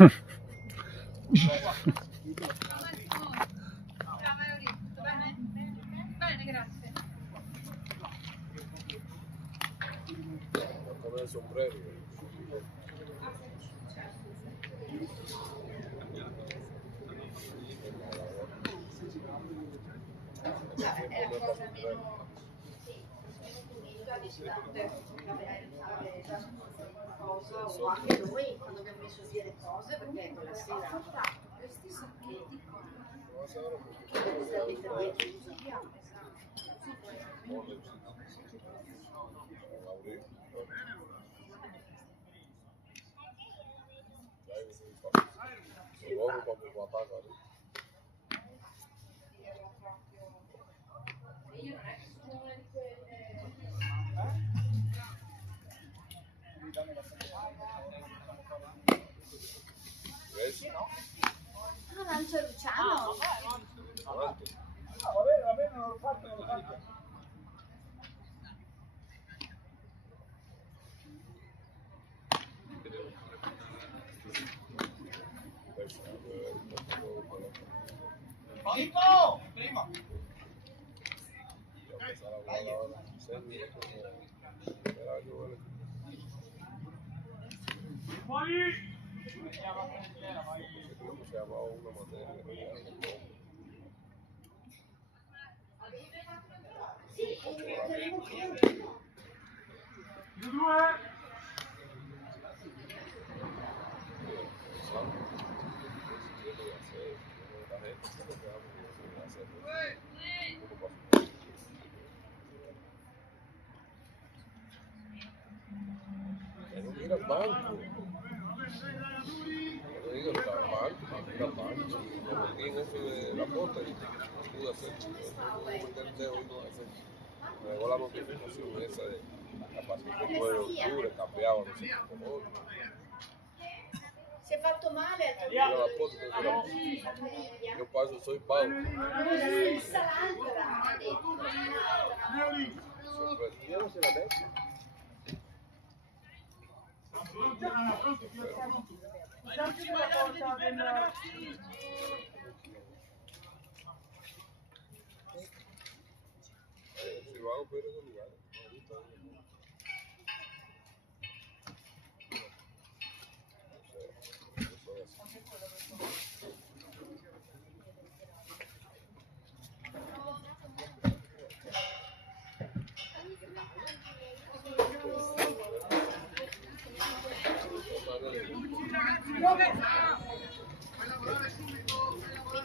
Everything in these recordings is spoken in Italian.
Bene, grazie. Come il sombrero. È la cosa meno distante, o anche noi quando abbiamo messo via le cose, perché quella sera questi sacchetti che serve per chiusa. Ah, non c'è Luciano. Va bene, non l'ho fatto. Nico! Prima! Non mira al banco. No digo al banco, mira al banco. Como tienen eso de la posta y pude hacer. Me llegó la notificación esa de a partir del 9 de octubre cambiaba no sé qué color. Si è fatto male a Mira la posta, yo paso soy Pau. Si vamos a ir a esos lugares.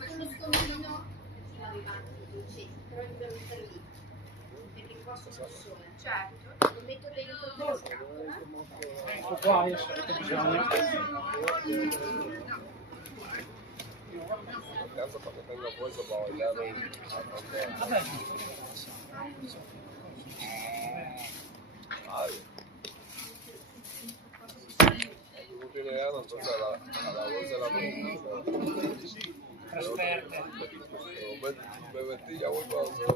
Uno scommino però devo stare lì perché qua sono sole, certo, lo metto dentro la scatola. Ecco qua adesso che bisogna. Alcanza para que tenga fuerza para bailar hoy. Vabbè. Ay. Tú tienes ganas, entonces a la 12 de la mañana. Trasferte. Me vestí ya vuelvo a hacer.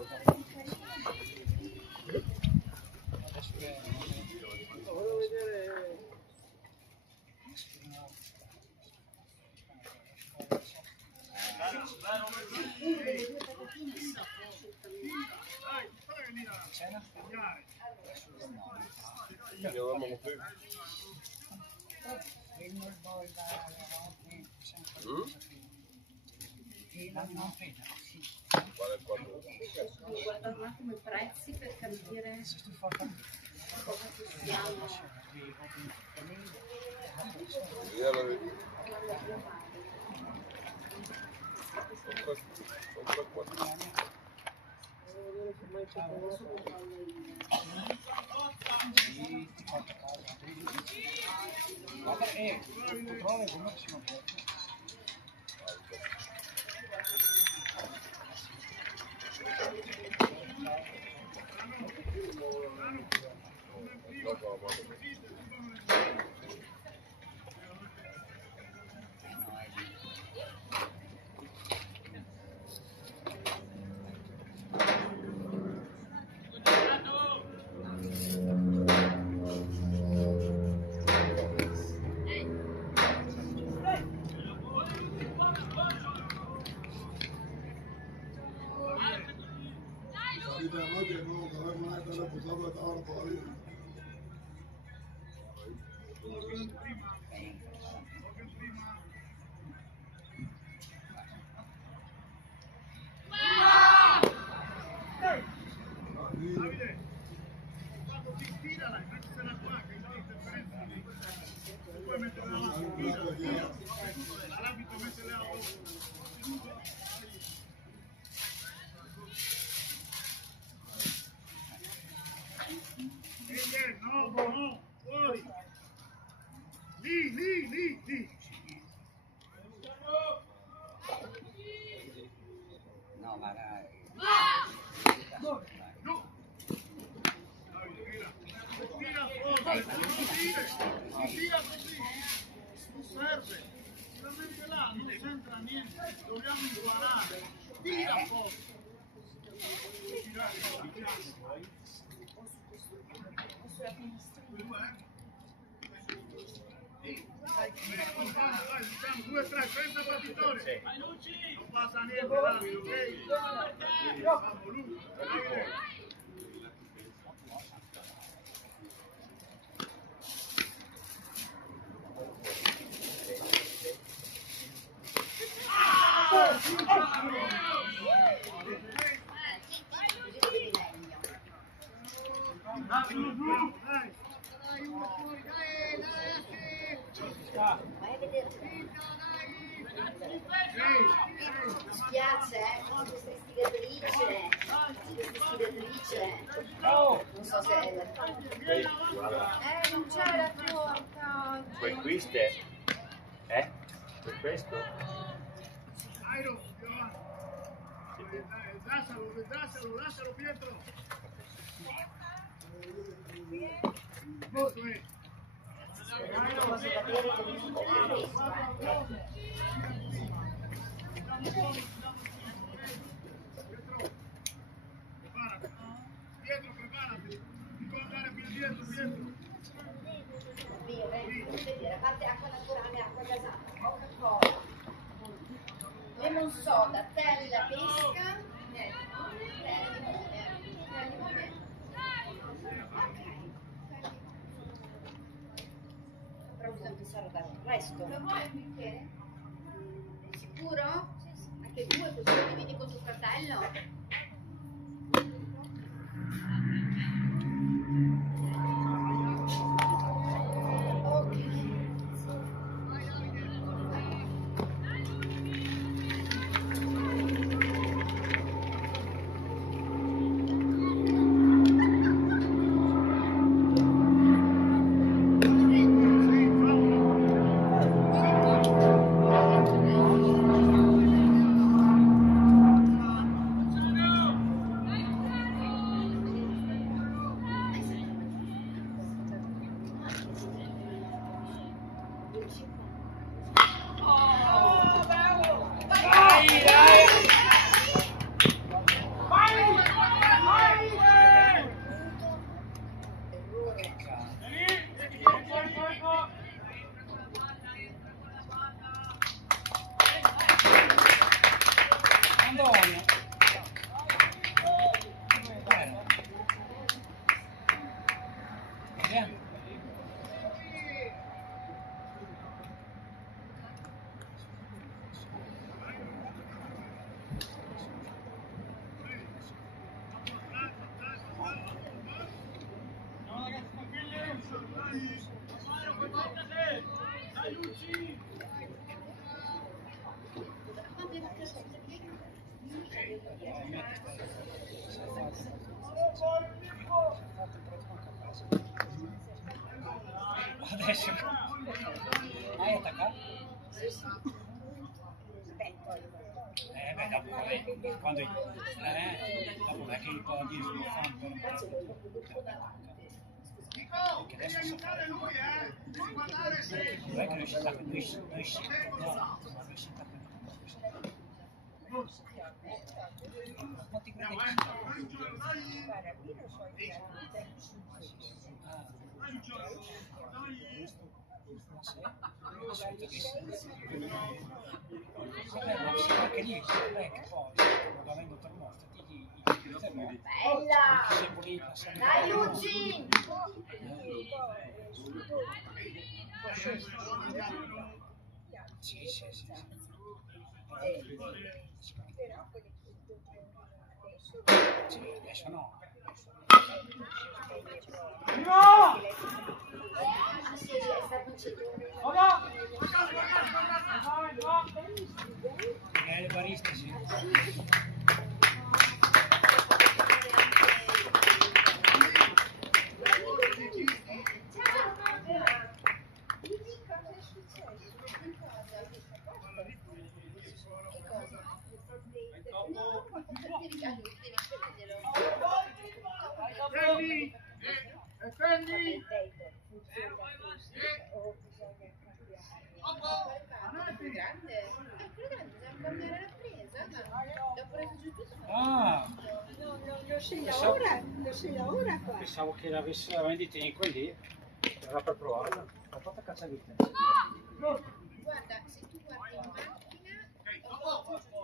Io dormo con te. Qual è il quadro? Devo guardare un attimo i prezzi per capire cosa possiamo. No, no, fuori. Lì. No, ma dai. No. Tira fuori, si tira così. Non serve. Veramente là non c'entra niente. Dobbiamo imparare. Tira fuori. Vai, diciamo 2 3, pensa partitore. Non passa niente Davide, ok? Vamos, Luca, Davide. Dai, uno fuori, dai. Vai a vedere. Mi spiace, questa stilatrice. Non so se è non c'è la torta. Queste? Per questo? Airo, lascialo Pietro. Questo è. Non posso capire che mi Pietro, preparati. Non può andare più dietro, Pietro. vedere, a parte acqua naturale, acqua gasata, Coca-Cola, lemon soda, tè da pesca, tè di limone. Però bisogna pensare a dare il resto. Lo vuoi un bicchiere? Sicuro? Anche due, così lo dividi con tuo fratello? Adesso hai attaccato? Beh, dopo quando dopo è che può dire sullo fanno perché adesso si fa non è che noi si sta non ti credi che Vabbè, ma sì, anche lì, che poi, non avendo termostati, Bella! Dai Luci! Sì, sì, sì. Sì, adesso no. Ah sì, è stato un cedone. Le bariste, sì. Prendi! Prendi! Più grande? Quello grande bisogna cambiare la presa, ma l'ho preso giù tutto. Ah, Lo sei ora qua. pensavo che l'avesse la vendita in quelli. Era per provarla. L'ho fatta cacciavite. Guarda, se tu guardi in macchina,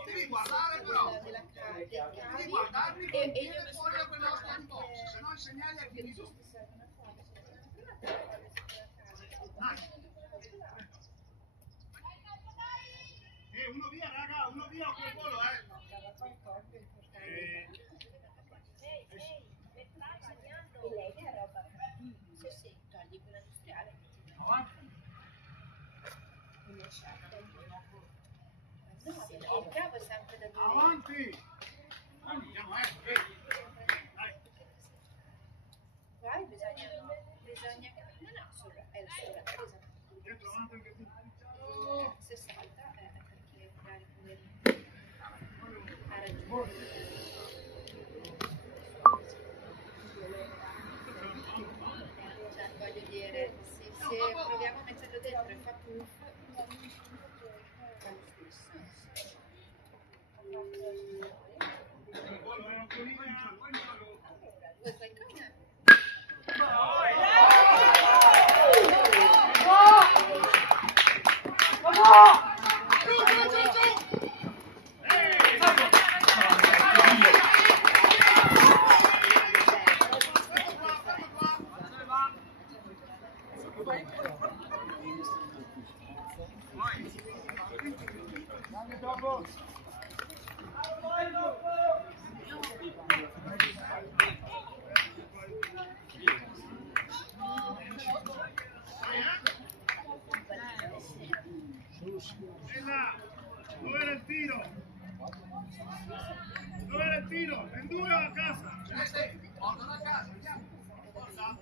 Devi guardare però! della Devi cavi guardarli e e io fuori da quello stand-off, se no i segnali è finito. Uno via, raga, uno via, quel volo, se togli quella industriale, no, il cavo è sempre da 2 avanti! Andiamo, dai. Poi bisogna no, no, è la sola presa. Dietro, avanti anche tu. Se salta perché magari ha ragione. Cioè, voglio dire, se proviamo a metterlo dentro e fa puff, fa lo stesso. Vuoi qualcosa? E là, dove era il tiro? Dove era il tiro? In due o a casa? Portano a casa, forza.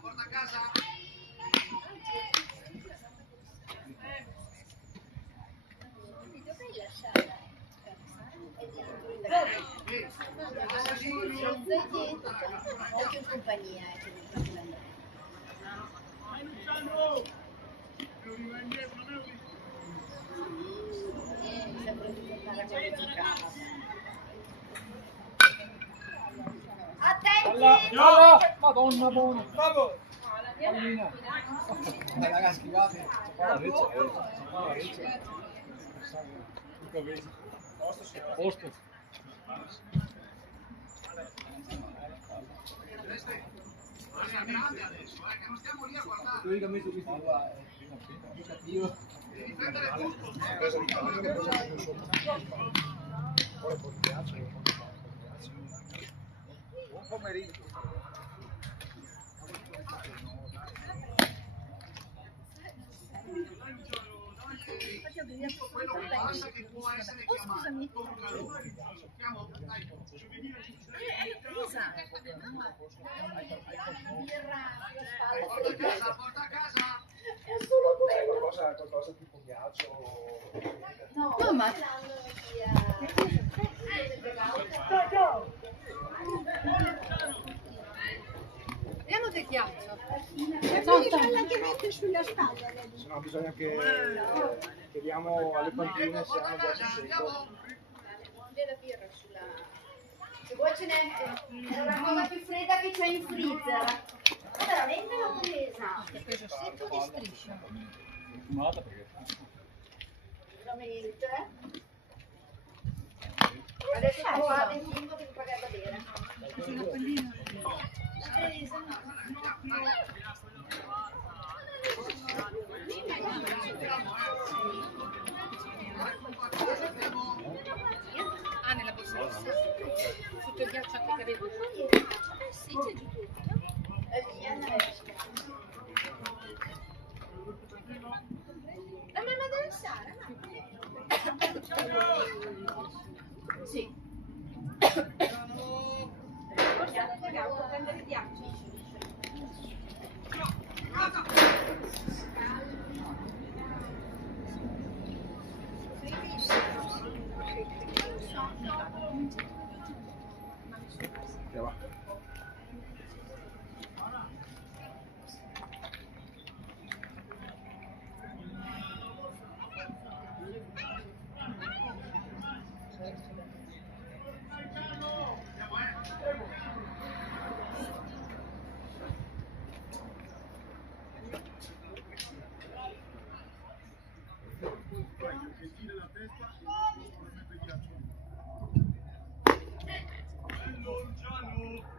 Porta a casa. Dov'hai lasciata? Anche in compagnia, Attenti! Madonna buona! Bravo! Raga, schivate. Posto. Grande adesso, che non stiamo lì a guardare. Lui che ha messo questi qua è cattivo. Devi prendere tutto. Buon pomeriggio. devi quello che passa che può essere chiamato. Scusami. Siamo, dai, giovedì Esatto. porta a casa. È solo quello. Qualcosa tipo ghiaccio. No, ma vediamo del ghiaccio. Devi farla che mette sulla spalla. Vedi? Se no bisogna che chiediamo alle bambine se hanno ghiaccio secco. Della birra sulla. Se vuoi ce n'è, è la cosa più fredda che c'è in freezer. Ma veramente l'ho presa. Peso secco di striscia. Fumata perché? Veramente. Adesso provate il tempo devi pagare da bere. Sulla pallina. Ah, nella borsa tutto il ghiaccio anche che avevo. Sì, c'è giù tutto. La mamma della Sara, no? Sì. Forse hanno pagato per prendere il ghiaccio.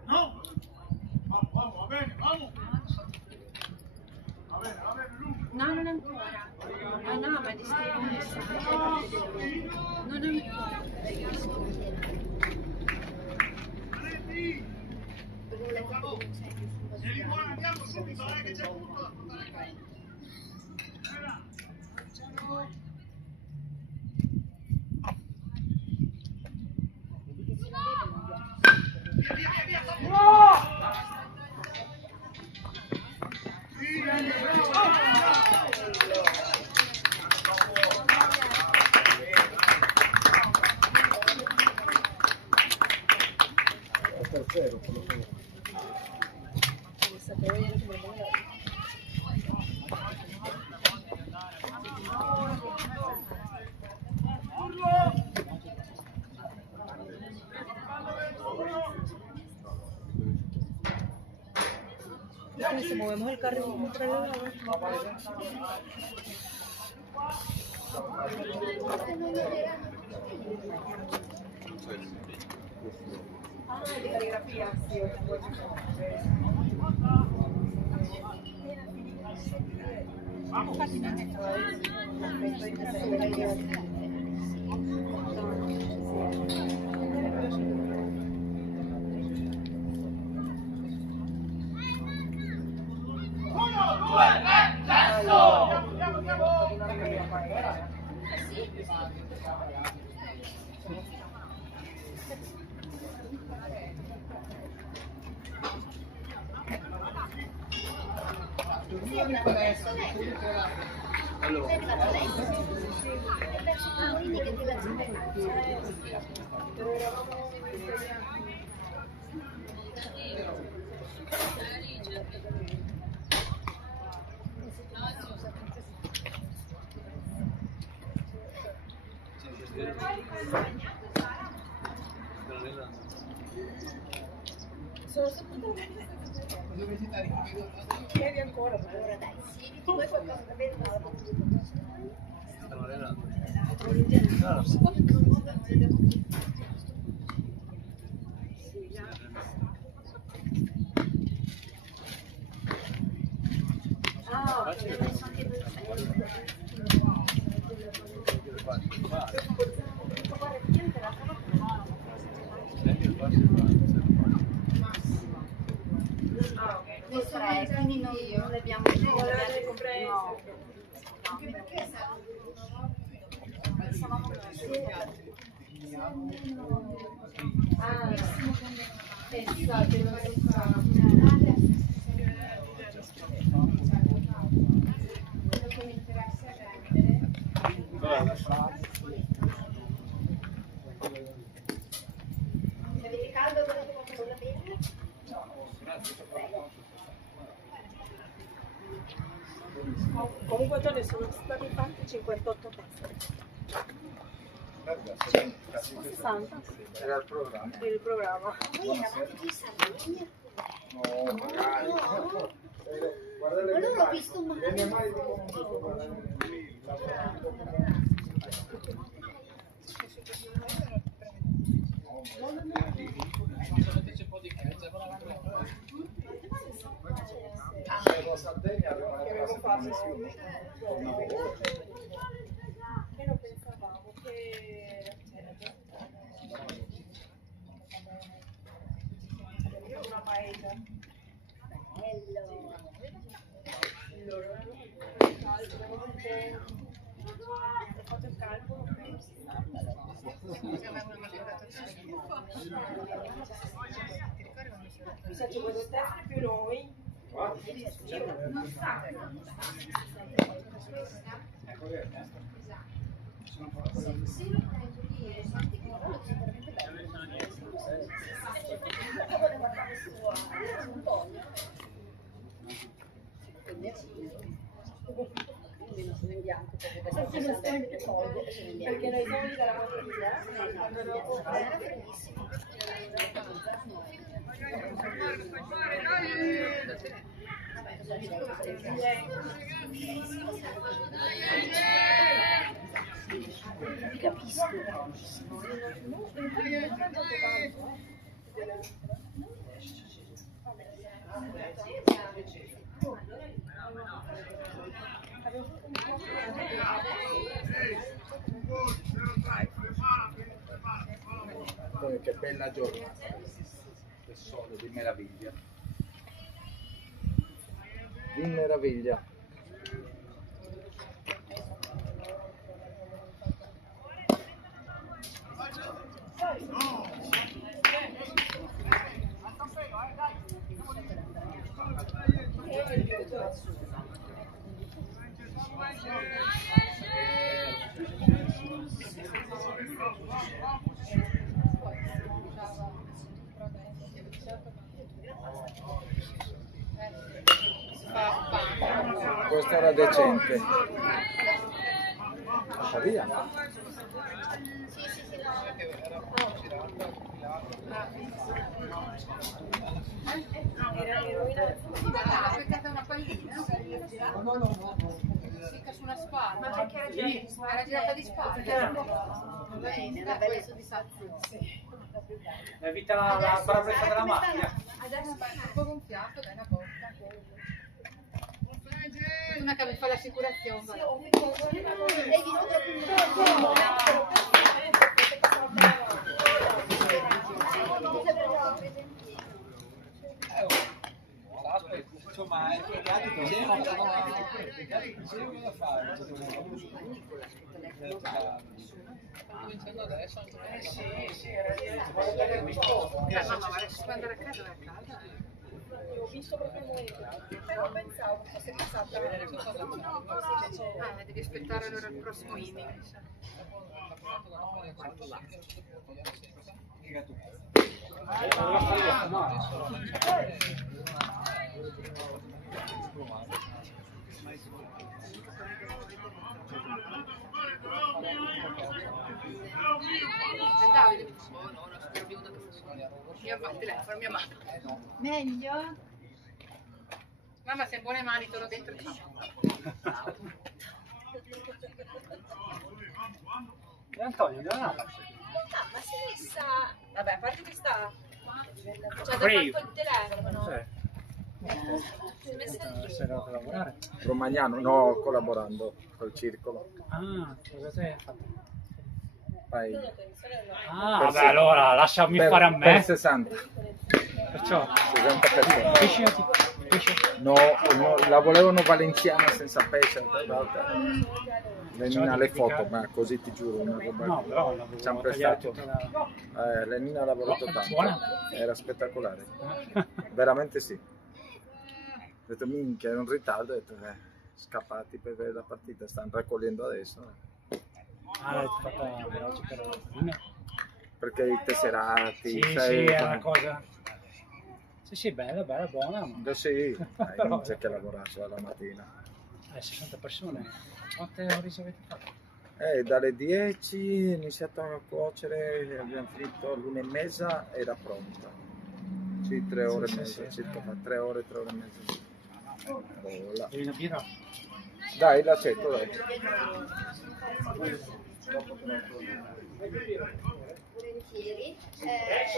No! Vamos, va bene, vamos! Va bene, Luca! No, non ancora. Ah no, ma di scrivere un messaggio. Non ancora. Anetti! Vieni fuori, andiamo subito, che c'è tutto da portare a casa. Tercero, quello che Se movemos el carro como para la lava. Bevi ancora, Allora dai, sì, tu hai qualcosa da bere? Stanno allenando. Ah, ho messo anche il Noi tre, quindi non le abbiamo comprare. No. Anche perché Avete caldo volete qualcosa da bere? Comunque Antonio sono stati fatti 58 teste. 60 Era il programma. per il programma. Voi eravate di Sardegna? No, magari. No. Guarda le Ma non mie ho mani. visto mai. Le mie mani di comunque, guarda. La Sardegna aveva una classe commissione. Che non pensavamo che una paella. Bello. Ho fatto il calcolo. Mi sa che due teste più noi. Almeno sono in bianco perché Perché non stiamo più comodo, perché noi siamo lì dalla mattina. era bellissimo. Capisco. Che bella giornata. Che sole di meraviglia. Di meraviglia. Questo era decente. Lascia via. Aspettate una pallina. Secca su una spalla. Ma perché era girata di spalla? Va bene, una bella soddisfazione. Evita la parabrezza della macchina. Adesso è un po' gonfiato, dai, una volta. Una che mi fa l'assicurazione. Lei di nuovo Insomma, è piegato che c'è cosa fare. Cominciando adesso sì, era Mamma, ma adesso andare a casa è calda. Ho visto proprio noi, però pensavo che fosse passata. Devi aspettare allora il prossimo inning. Davide, no, spero di una che fosse mia mamma, telefono, mia mamma. Meglio? Mamma, sei in buone mani, torno dentro. E Antonio, non ha Ma si è messa. Vabbè, a parte che sta. Cioè, ha Brave. fatto il telefono. Si è messa lì. sei andato a lavorare? Romagnano, no, collaborando col circolo. Ah, cosa sei fatto? Fai Ah, Per vabbè, se- allora lasciami fare a per me. 60. Perciò, 60 persone. vicino pesce? No, la volevano valenziana senza pesce, tra l'altro. Lenina le foto, ma così ti giuro, una roba. No, però ci hanno tagliato prestato. tutta la... Lenina ha lavorato tanto, Buona? era spettacolare, veramente sì. Ho detto minchia, era un ritardo, ho detto scappati per vedere la partita, stanno raccogliendo adesso. Ah, l'hai fatta veloce per la mattina? Perché i tesserati, Sì, sai, sì, è una cosa... Sì, bella, buona, ma... sì, non c'è che lavorare solo la mattina. 60 persone, quante ore avete fatto? Dalle 10 è iniziato a cuocere, abbiamo finito all'1:30, era pronta. Sì, 3 ore e mezza, circa, 3 ore e mezza. Devi una birra? Dai, l'accetto, dai. Volentieri. Bex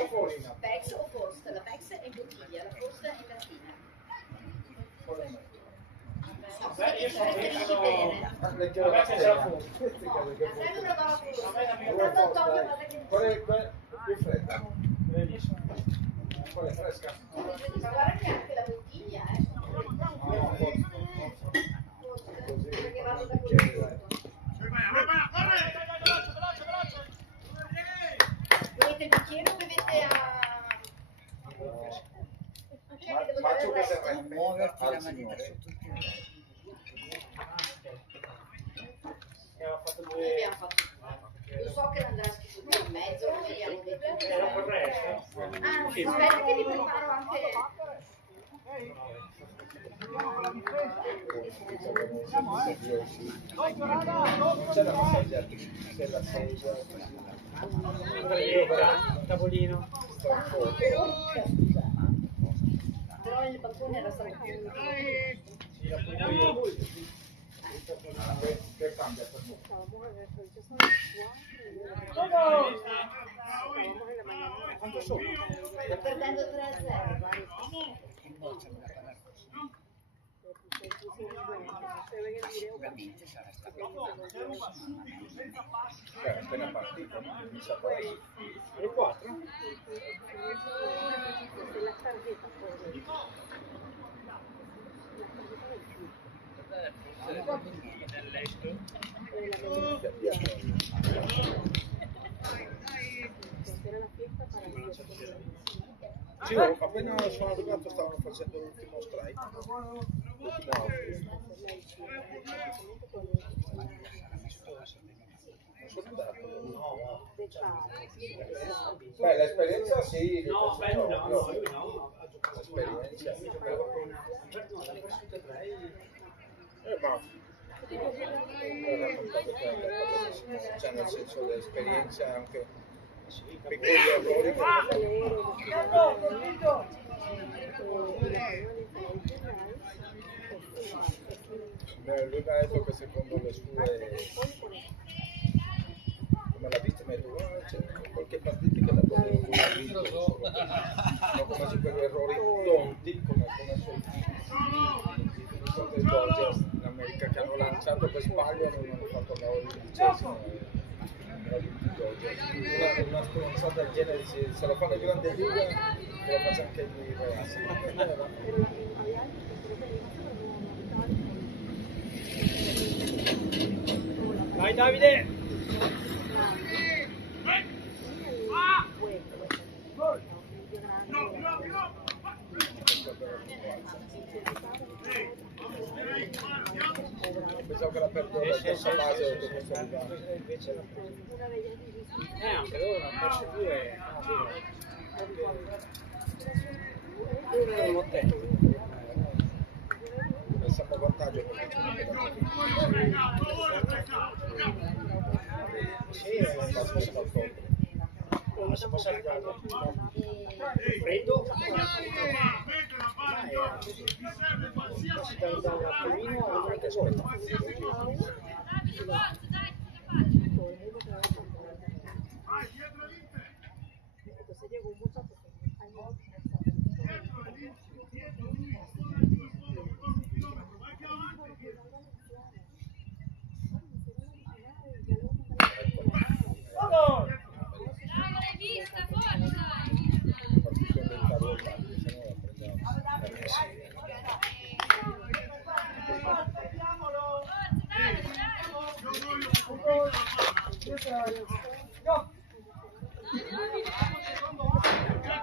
o Forst? La Bex è in bottiglia, la Forst è in cantina. Qual è più fredda? Qual è fresca? Ma guarda che anche la bottiglia, perché vado da quello. Volete il bicchiere o bevete a... Faccio che serve muoverti al signore. Abbiamo fatto. Io so che l'Andraschi su in mezzo, noi abbiamo detto. Anzi, aspetta che ti preparo anche. C'è la massaggia, c'è la sedia. Tavolino. Però il balcone era stato chiuso. Che cambia per me? Quanto sono? Sto perdendo 3-0. Ovviamente sarà stato Appena partito, no? Inizia poi. le 4? Nell'est? Sì, appena sono arrivato stavano facendo l'ultimo strike. Non sono andato. Beh, l'esperienza sì. No, bello no, lui no. L'esperienza. Ma cioè nel senso dell'esperienza anche piccoli errori lui mi ha detto che secondo le sue come l'ha vista mi ha detto c'è qualche partita che la potevo vincere solo no, come su quegli errori tonti come sono dei Dodgers in America che hanno lanciato per sbaglio non hanno fatto la undicesima una stronzata del genere se la fanno in grande liga se la faccia anche i ragazzi Vai Davide! pensavo che la perdo la stessa base Anche loro hanno perso 2. pensiamo a vantaggio Si può saltare. Freddo? Si dà dal camino all'unica aspetta.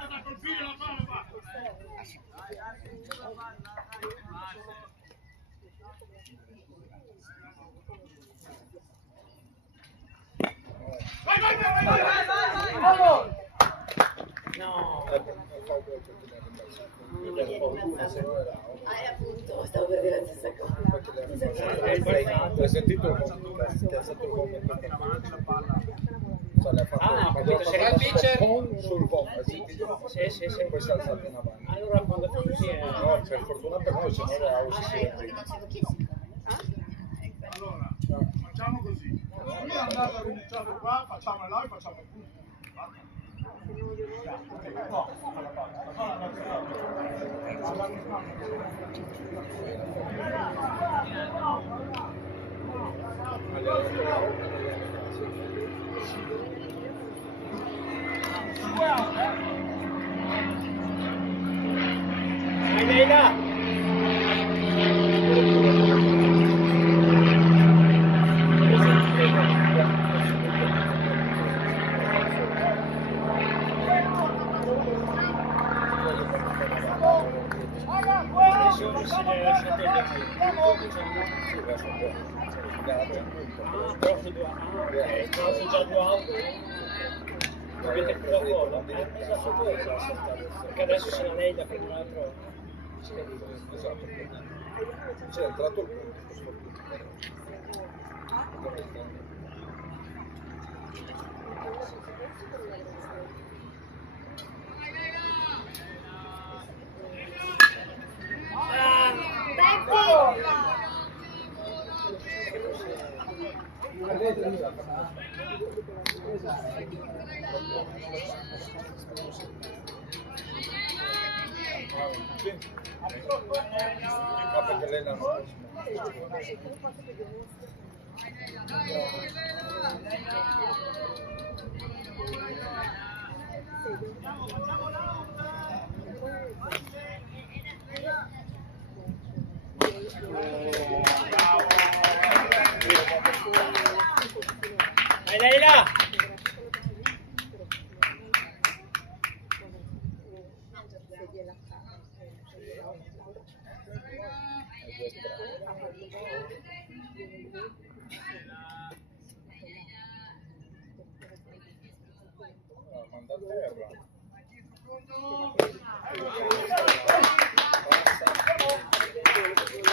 da colpire la palla, va. Vai, vai, vai, vai, vai, vai. No. Appunto, stavo per dire la stessa cosa. Hai sentito il commento? Ti ha fatto il commento? Cioè, l'ha fatto capito, se era il pitcher sul bomb, hai sentito? Sì. E poi si è alzato in avanti. Allora quando fa così è... No, per fortuna per noi, se no la house si Io prima. dicevo chi si Allora, facciamo così. Lui è andato a rinunciare qua, facciamo là e facciamo il punto. Vai Leila! Sono già due auto. Dovete più fuori. Esatto, perché adesso se la Leila per un altro. Esatto. C'è entrato il punto. Ma perché lei non Vai Leila! manda a terra.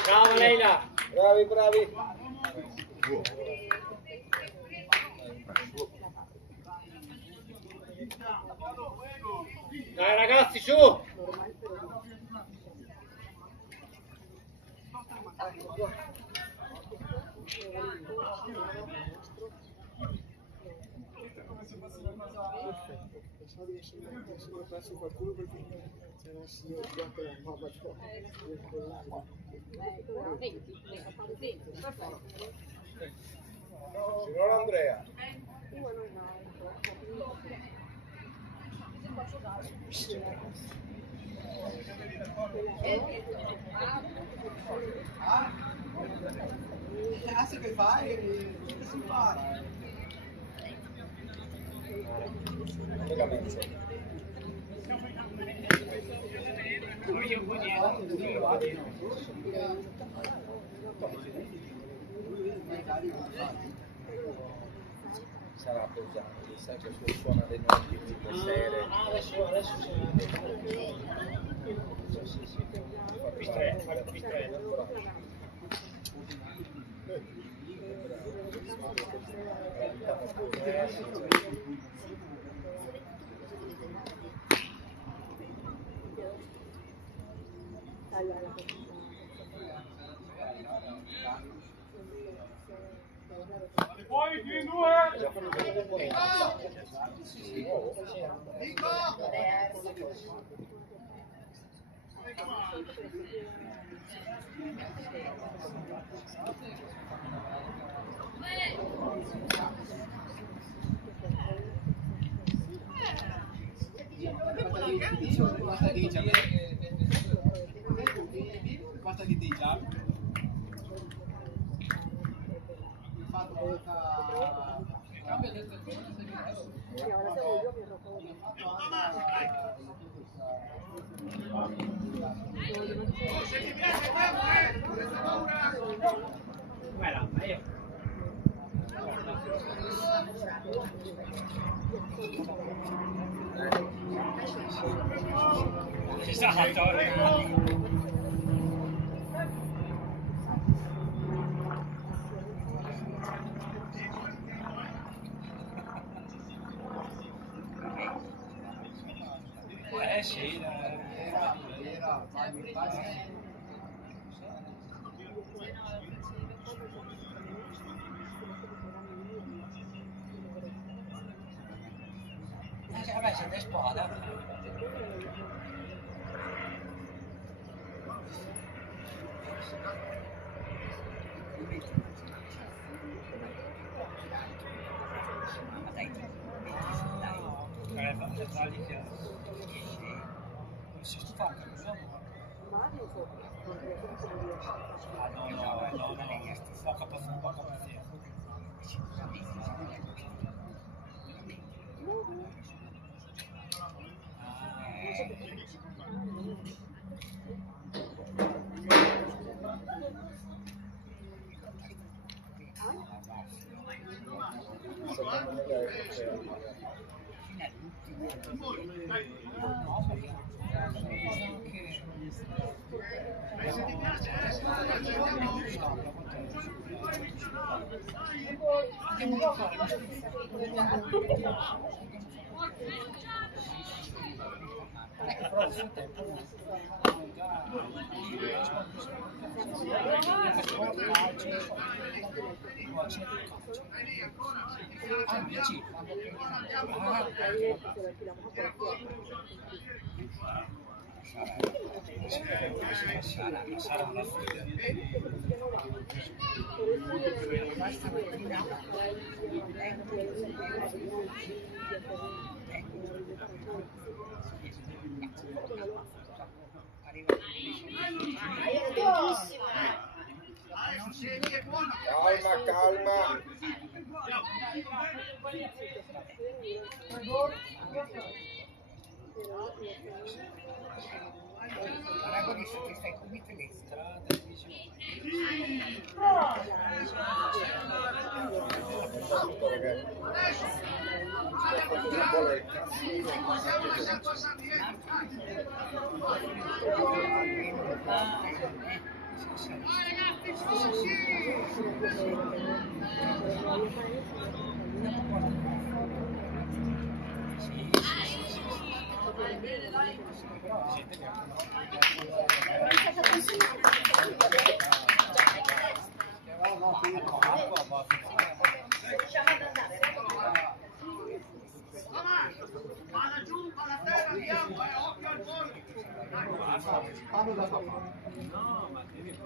Bravo Leila! Bravi, bravi. Dai ragazzi, su! Signor Andrea. Cazzo che fai? Che si fa? Sarà pesante, sai che suona le notti tutte le sere. Adesso sì. Pistrello. E poi in due. Quanto che dice? Il fatto che Guarda, ma io... Esatto. Sì, vabbè, siete spada. Si stufa anche così, no, poca pazienza. Sarà una figlia. Calma. Guarda che se stai con i tedeschi. Vada giù, alla terra, andiamo, occhio al volo. Fanno da papà. No, ma devi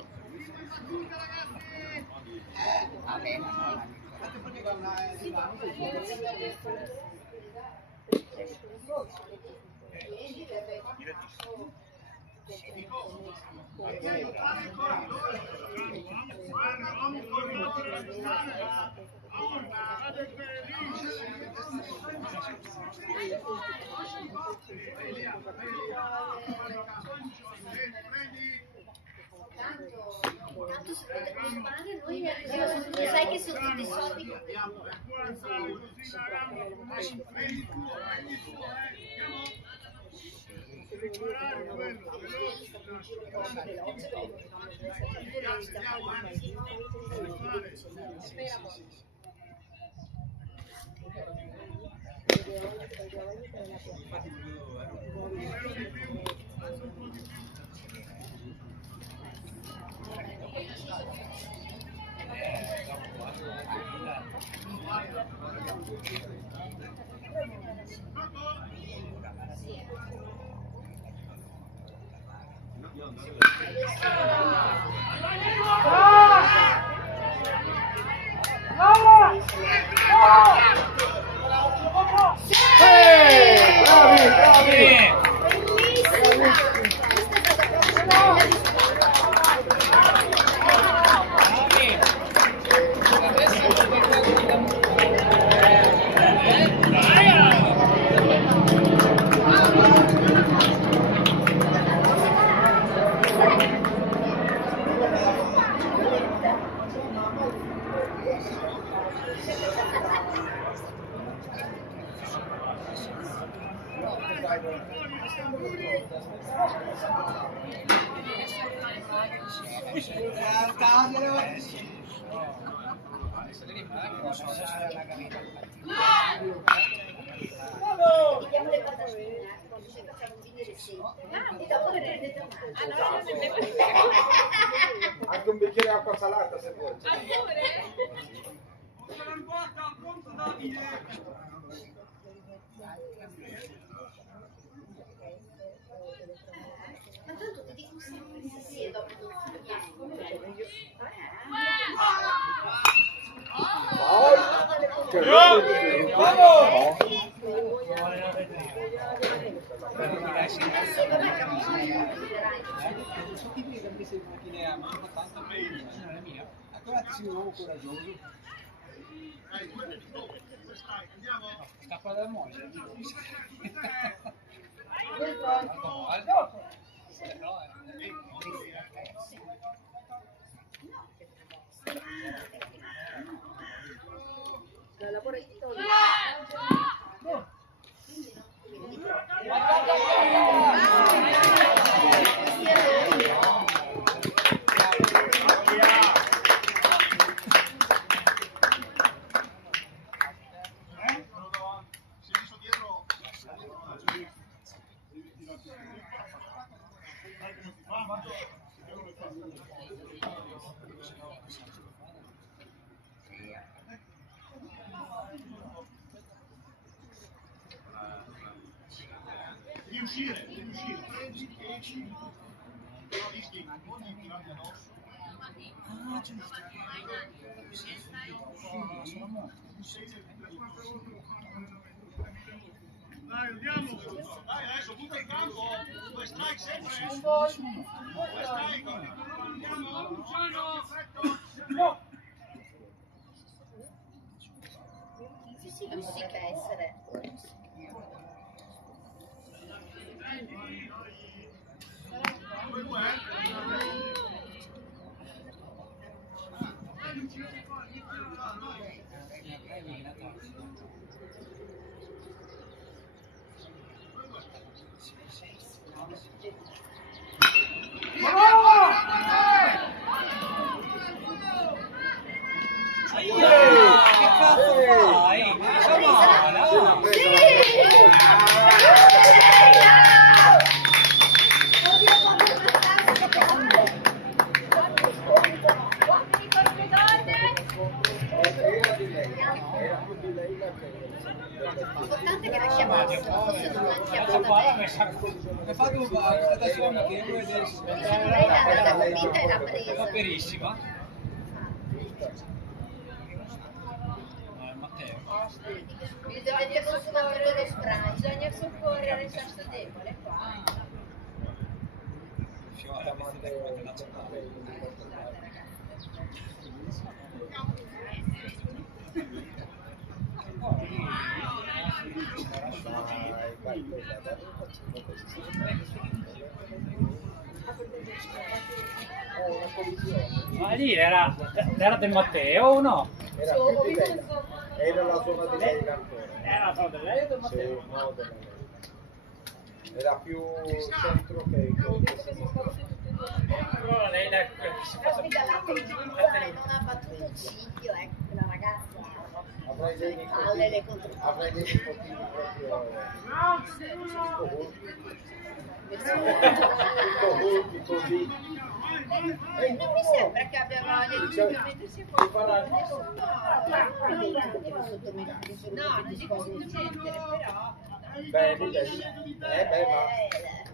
ragazzi. Va bene. Fate perché con una Tanto se potete sparare noi sai che sono tutti soldi. Vediamo le patatine, quando ci facciamo finire sette. E dopo le prendete un altro. Anche un bicchiere d'acqua salata se vuoi. Ma tanto ti dico sempre che sì, e dopo non Scappa dalla moglie. la lavoretto Devi uscire. Prendi 10. Rischi, non di tirarti addosso. Ah, giusto. Dai, andiamo. Dai, adesso butta in campo. 2 strike sempre. 2 strike. Andiamo. Perfetto. sì, dovrebbe essere. Che cazzo fai? L'importante è che lasciamo forse non lanciamo la Hai fatto un bar, è stata sua amichevole adesso. lei l'ha convinta e l'ha presa. Paperissima. Matteo. Bisogna soccorrere il sesso debole qua. Ma lì era del Matteo o no? Era la zona di lei cantore. Era la del lei o del Matteo? Sì, no, del lei. Era più centro che sinistra. Allora lei che si fa Caspita, l'altro giorno non ha battuto un ciglio, ecco, quella ragazza. Avrei dei nipotini, avrei dei nipotini proprio tutto così. Non mi sembra che abbia voglia di sottomettersi a qualcuno. No, non dico sottomettere, però. Beh, ma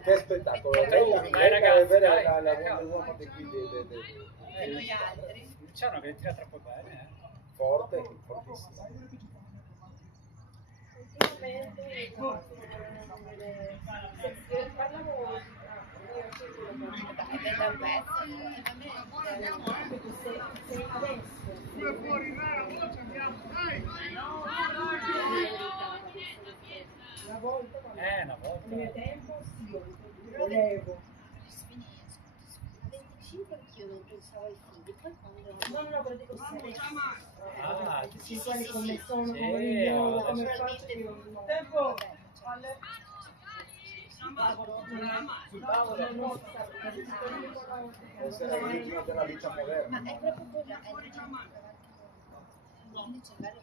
che spettacolo. Dai, ragazzi, dai. La uomo di qui E noi altri. Diciamo che tira troppo bene, forte, fortissimo. Due fuori rara, voce andiamo, dai! Una volta. Volevo. 25 anch'io io non pensavo ai figli, poi quando... No, però dico se Ah, sì, quali come sono, sì, come vivono, come naturalmente faccio. non... Tempo. Sul tavolo essere il ritmo della vita moderna. Ma è proprio quella, è il ritmo quindi c'è bello.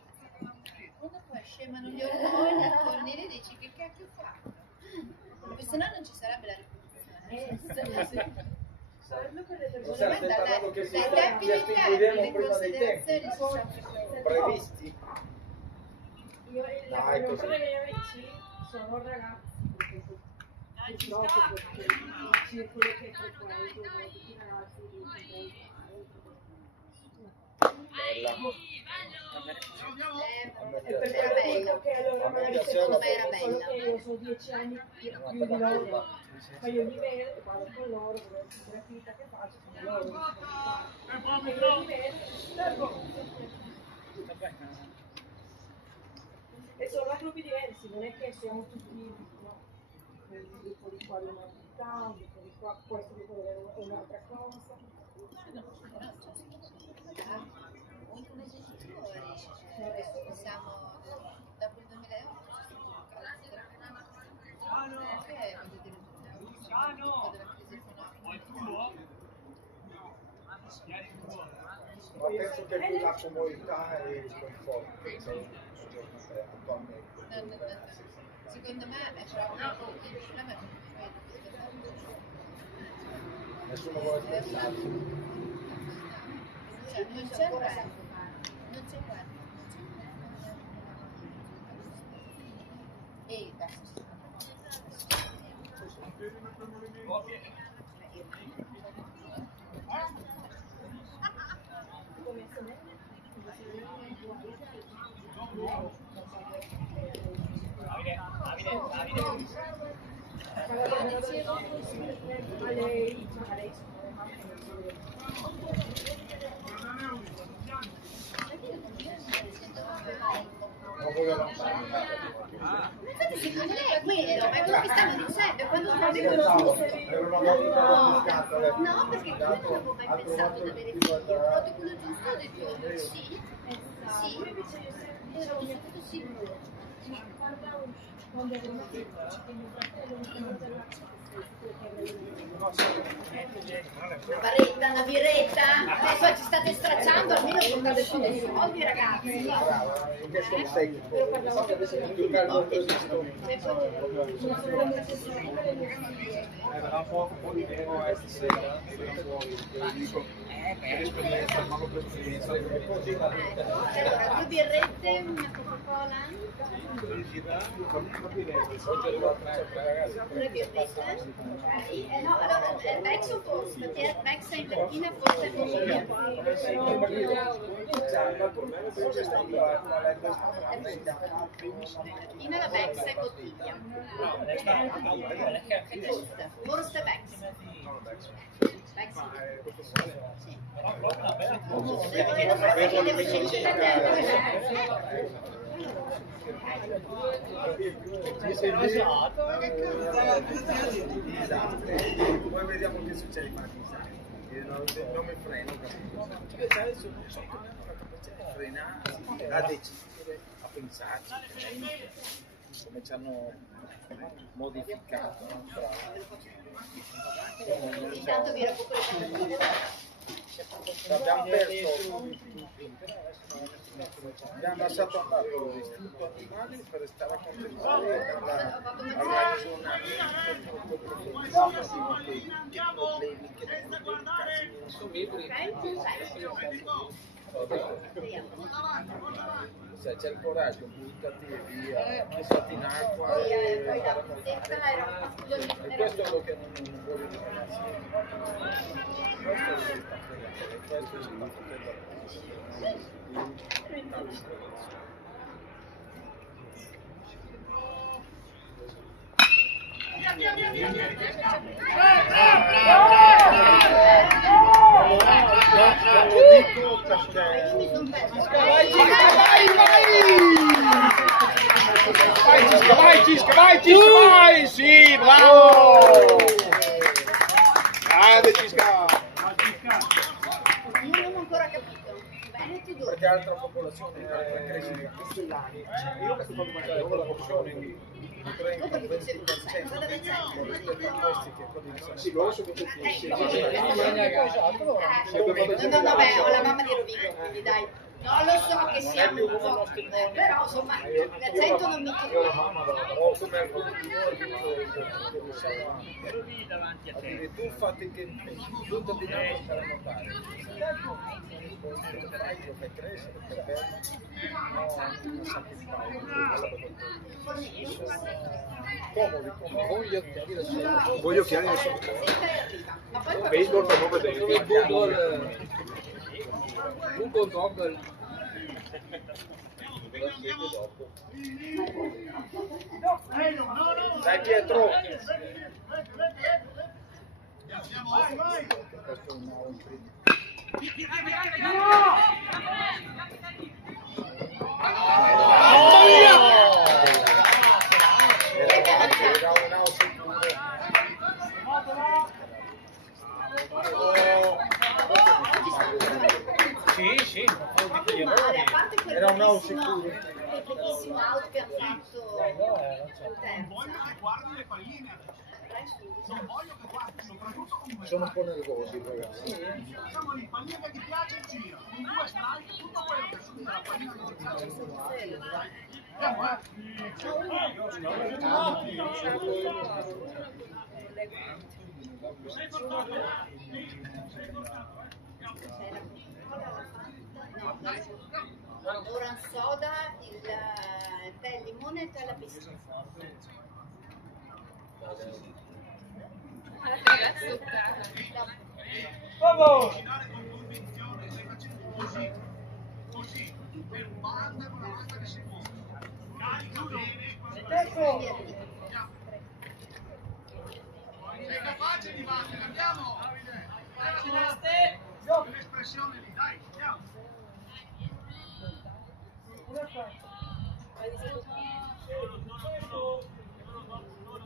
Quando poi scemano gli ormoni attorno e dici che cacchio fa? Perché sennò non ci sarebbe la riproduzione. Non stai parlando che dai tempi ci dei tempi, estingueremo le prima dei tempi. considerazioni Previsti? Io la Dai, così. cosa che gli amici sono ragazzi, purtroppo perché il circolo che frequento, tutti i ragazzi Bella. è perché era bello. appunto che allora magari secondo me era solo bella. che io sono 10 anni più di loro, ma io li vedo e parlo con loro, dove la vita che faccio con loro. E io li vedo, e sono gruppi diversi, non è che siamo tutti, no, un gruppo di qua di un'attività, un gruppo di qua, questo gruppo deve avere un'altra cosa. Anche come genitori, adesso siamo dopo il 2008 perché voglio dire della crisi economica. Ma penso che più la comodità e il conforto che attualmente. No. Secondo me è proprio il problema è Nessuno vuole pensarci. cioè non c'è guerra, non c'è guerra. E basta. Non volevo andare. Infatti secondo me è quello, ma è quello che stanno dicendo, quando trovi Scherzavo, era una volta no, scatola. no, perché io non avevo mai pensato di avere figli, ho trovato quello giusto, ho detto sì, ero tutto sicuro. Una birretta, adesso ci state stracciando, almeno portate su dei soldi ragazzi. Brava, in che sono sei? Tu calmo così. Era poco di meno stasera, dico, per esperienza, ma non per esperienza. Allora, 2 birrette, una Coca-Cola, 3 birrette. No, allora, Bex o forse? Perché Bex è in mattina, forse è bottiglia. In mattina la Bex è bottiglia. È giusta, forse Bex. Bex. Sì. Poi vediamo che succede con non mi freno, invece adesso non so come hanno fatto a frenare, a decidere, a pensarci come ci hanno modificato, no? Intanto vi recupero Abbiamo perso, abbiamo lasciato andare l'istinto animale per restare a contemplare e a ragionamento problemi che devono se c'è il coraggio, buttati via, mettiti in acqua e questo è quello che non voglio dire. Questo è quello che sta Vai, sì, bravo! Grande Cisca! perché altra popolazione, altra crescita. Io sto facendo la porzione di 30-20% rispetto a questi che quelli di San No, beh, ho la mamma di Rovigo, quindi dai. No, lo so che siamo un po', però insomma, l'accento non mi Io la mamma ho come alcuni di noi che siamo a dire tu fate che tutto di noi per notare. Lo fai crescere perché non sa più comodi, con gli occhiali da sole. Baseball per non vedere. Google Goggle. Dai Pietro! Questo è un Sì, male, a parte quel era un out bellissimo sicuro. out che hanno fatto Guardi le palline. Non voglio che guardi, soprattutto con Sono un po' nervosi i ragazzi. Siamo lì, pallina che ti piace, gira. Con 2 strike, tutto quello che sugli dalla pallina che ti piace. Andiamo, Oran soda, il tè al limone e il tè alla piscina. cucinare con convinzione, stai facendo così, per un banda con una volta che si muove. Carica bene, sei capace di battere, andiamo! L'espressione lì, dai, andiamo!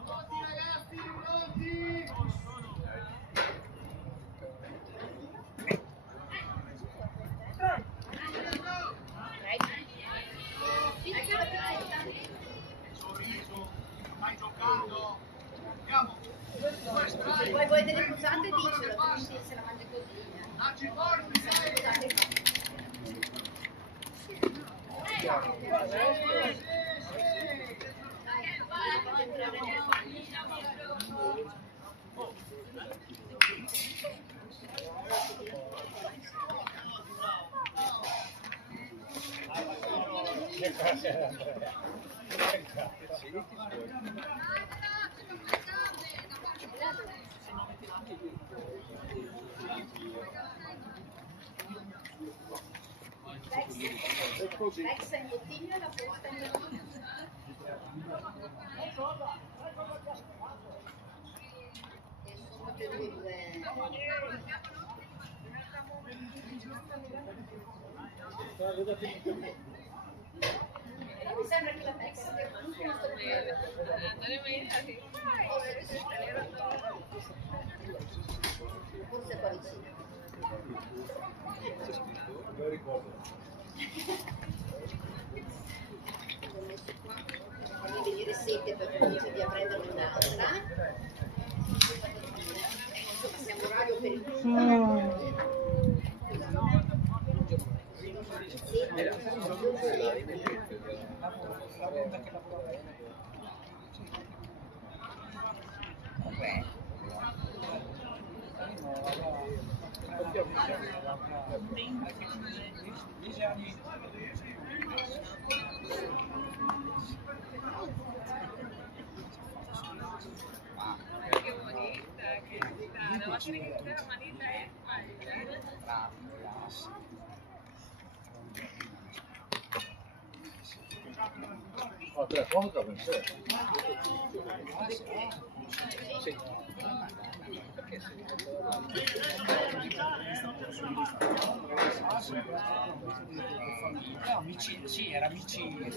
Pronti ragazzi, pronti! Sorriso, stai giocando, andiamo! Se poi vuoi delle posate dicelo, altrimenti se la mangi così. Dacci forti, Rex in bottiglia e la porta in bottiglia. E sono tutte e due. Mi sembra che la Tex sia anche una forse qua vicino. Lo ricordo. L'ho messo qua per farmi venire sete per cominciare a prendere un'altra. Insomma, siamo orario per il Oh, te la compro per sé. Sì. Amici, sì, era amici.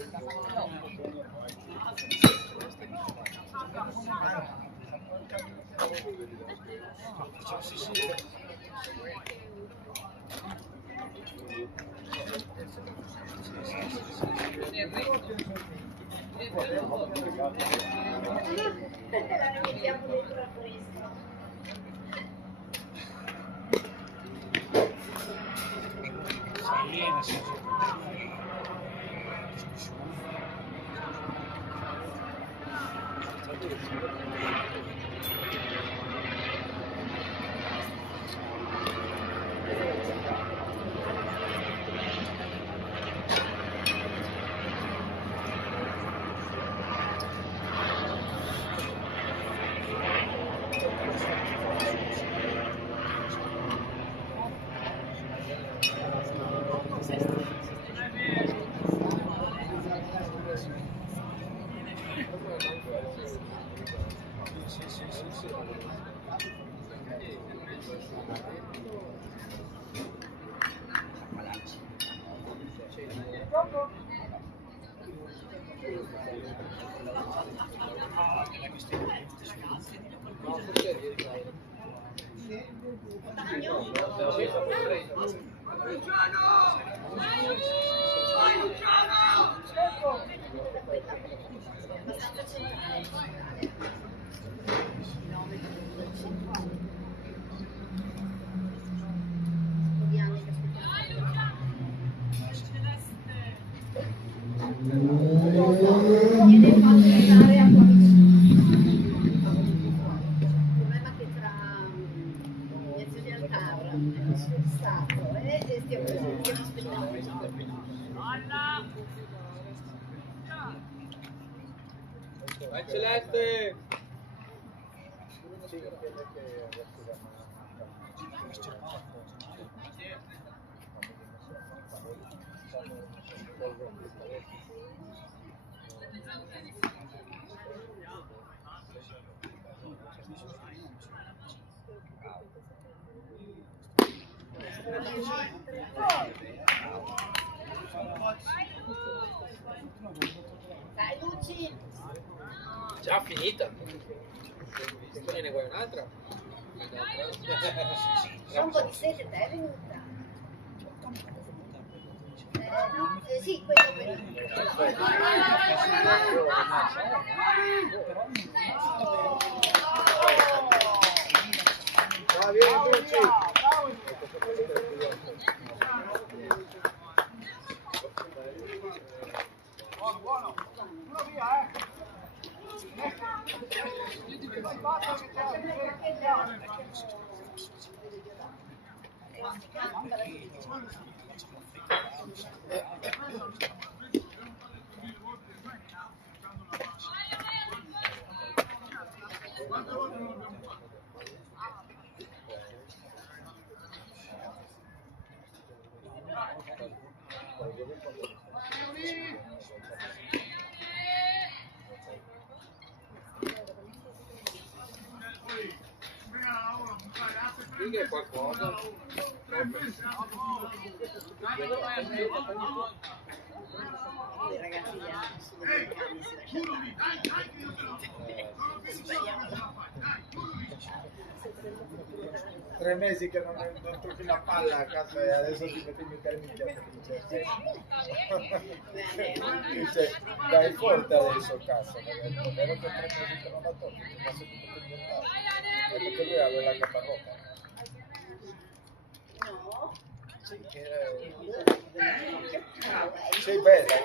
La mettiamo dentro la fresca. Viene fatto stare a tua vicina. Il problema è che tra mia zia al tavolo il suo stato e stiamo aspettando. Vai Celeste! Dai Luci! Già finita? Poi ne vuoi un'altra? C'è un po' di sete, te è venuta? No, sì, quello. Va bene, Luci. Buono. Uno via, Dire qualcosa. I ragazzi gli altri sono dei cani, si lasciano 3 mesi che non tocchi la palla a casa e adesso ti metti in termini dice dai forte adesso cazzo, è vero che 3 mesi che non la tocchi, ti passa tutto il mondo, perché lui aveva la caparrotta. No. Sì, sei bella.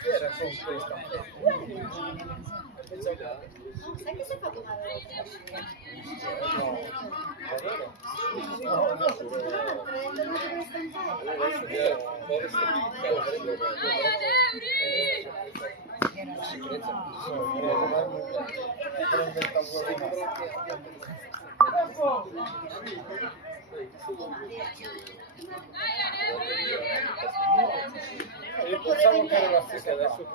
Chi era con questa? Sai che si è fatto male? No, davvero? No, io pensavo che era la stessa adesso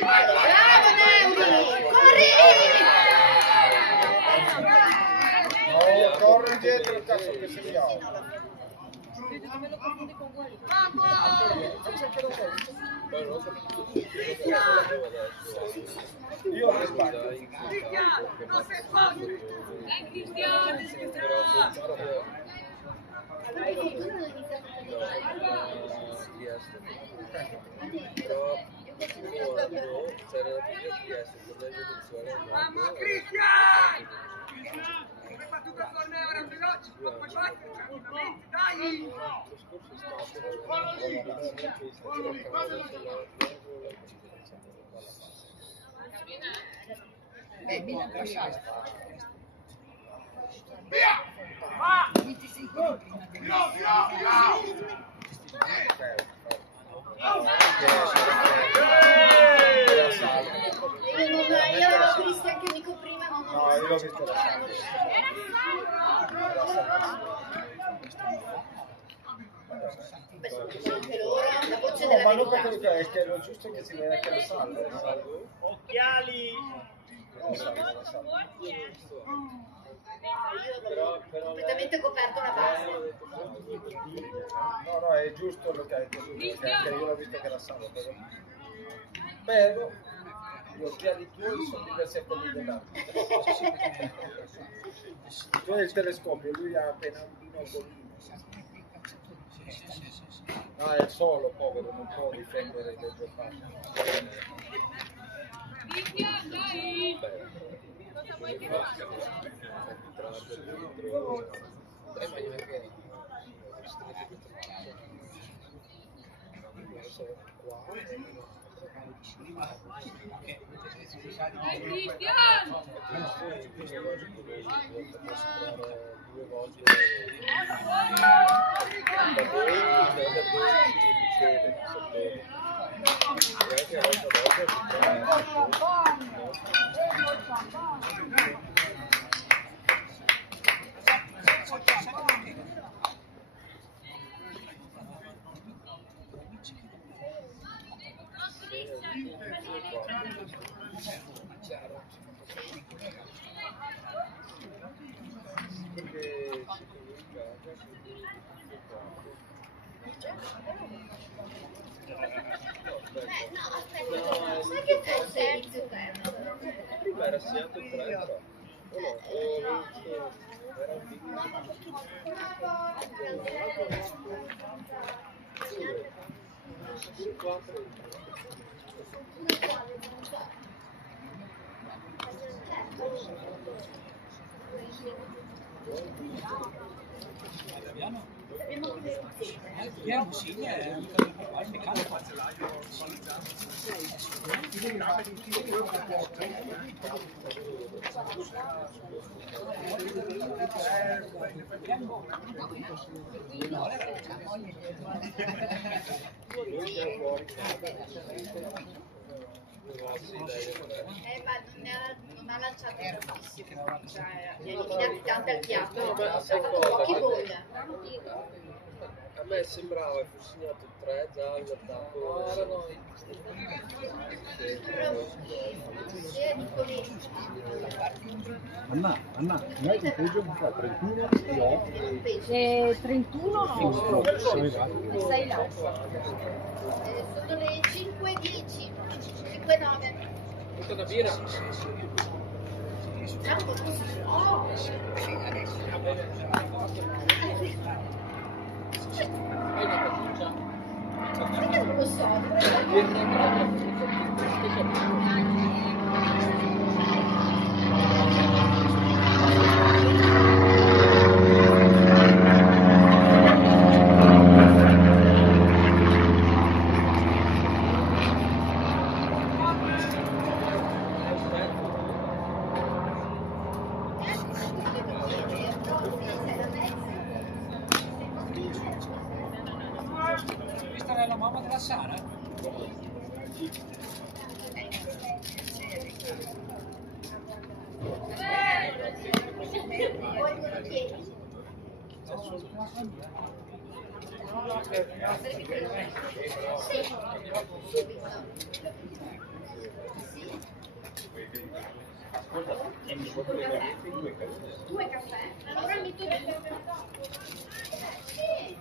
Bravo Neudi! Corri! no, corre indietro il cazzo che segniamo. Vedi come lo confondi con quello? Io mi sbaglio. Vamos Cristian! Come fa tutto il torneo era veloce, ma poi battere tranquillamente, dai! Milan Casciasta. Via! Va! 25 prima di Io l'ho visto anche Nico prima, ma non No, io l'ho visto da anche loro, la voce No, della ma non verità. perché è che lo giusto è che si vede che lo salve. Occhiali! Io ho completamente coperto la base. No, è giusto lo che hai detto tu, perché anche io l'ho visto che era salvo. Però gli occhiali tuoi sono diversi a quelli dell'altro. Tu hai il telescopio, lui ha appena un binocolino. No, è solo, povero, non può difendere del giocato. Cosa vuoi che faccia? Ma io anche Sai che forse inizio prima era segnato il 30 o no? Era un Piano sì, è un meccanico. ma non ha lanciato tantissimo, cioè ne ha eliminati tante al piatto, ha fatto pochi gol. A me sembrava che fosse segnato il 3 già all'attacco. Erano Anna, noi che peggio mi fa 31 io? 31 no. Sei là. Sono le 5:10, 5:09. tutta una birra. Non lo so, Questa è la mamma della Sara? Due caffè? Allora mi tu del caffè. Sì.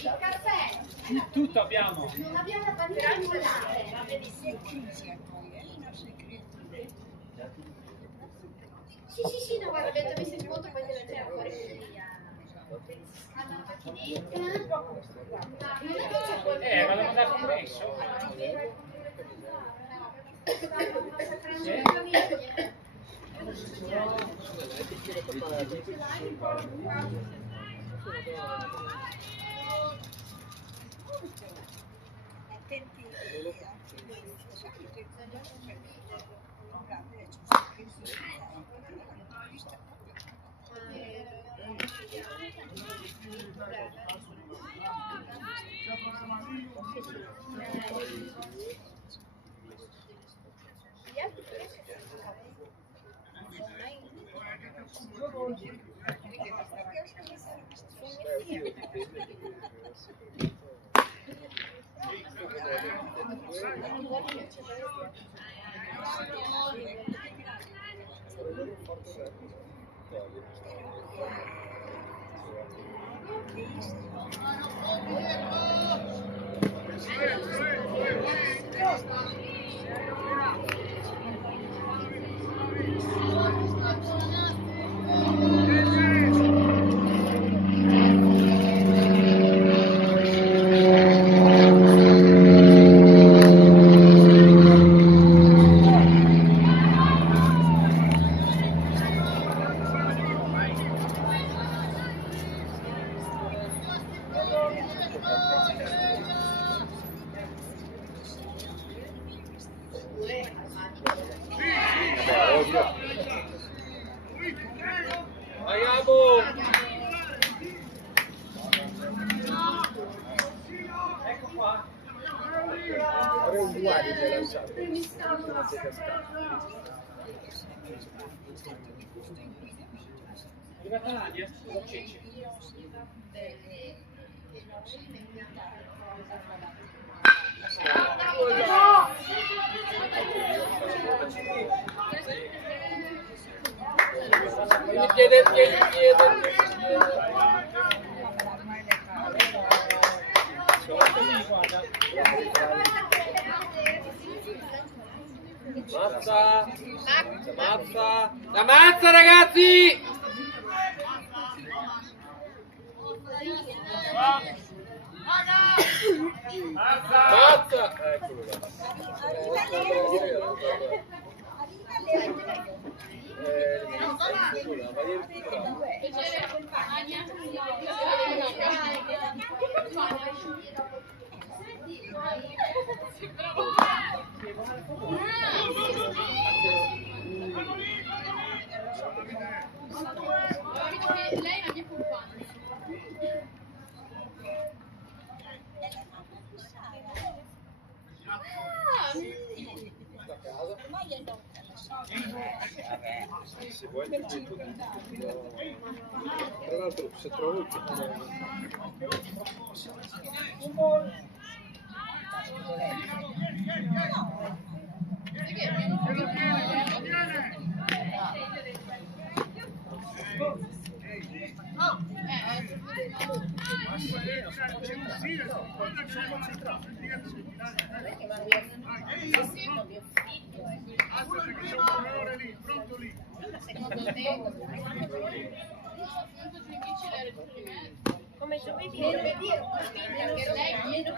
Il caffè. Tutto abbiamo. Non abbiamo la bandiera di latte. Sì, no, guarda, abbiamo messo in conto, poi te la tiriamo fuori. Hanno la macchinetta. Non è che c'è qualcosa. Ma l'hanno dato un messo. La mazza, ragazzi! Mazza! Eccolo là. Lei la mia compagna. Se vuoi ti dico. Tra l'altro se trovo Pronto lì. Secondo te? Come giovedì, perché lei viene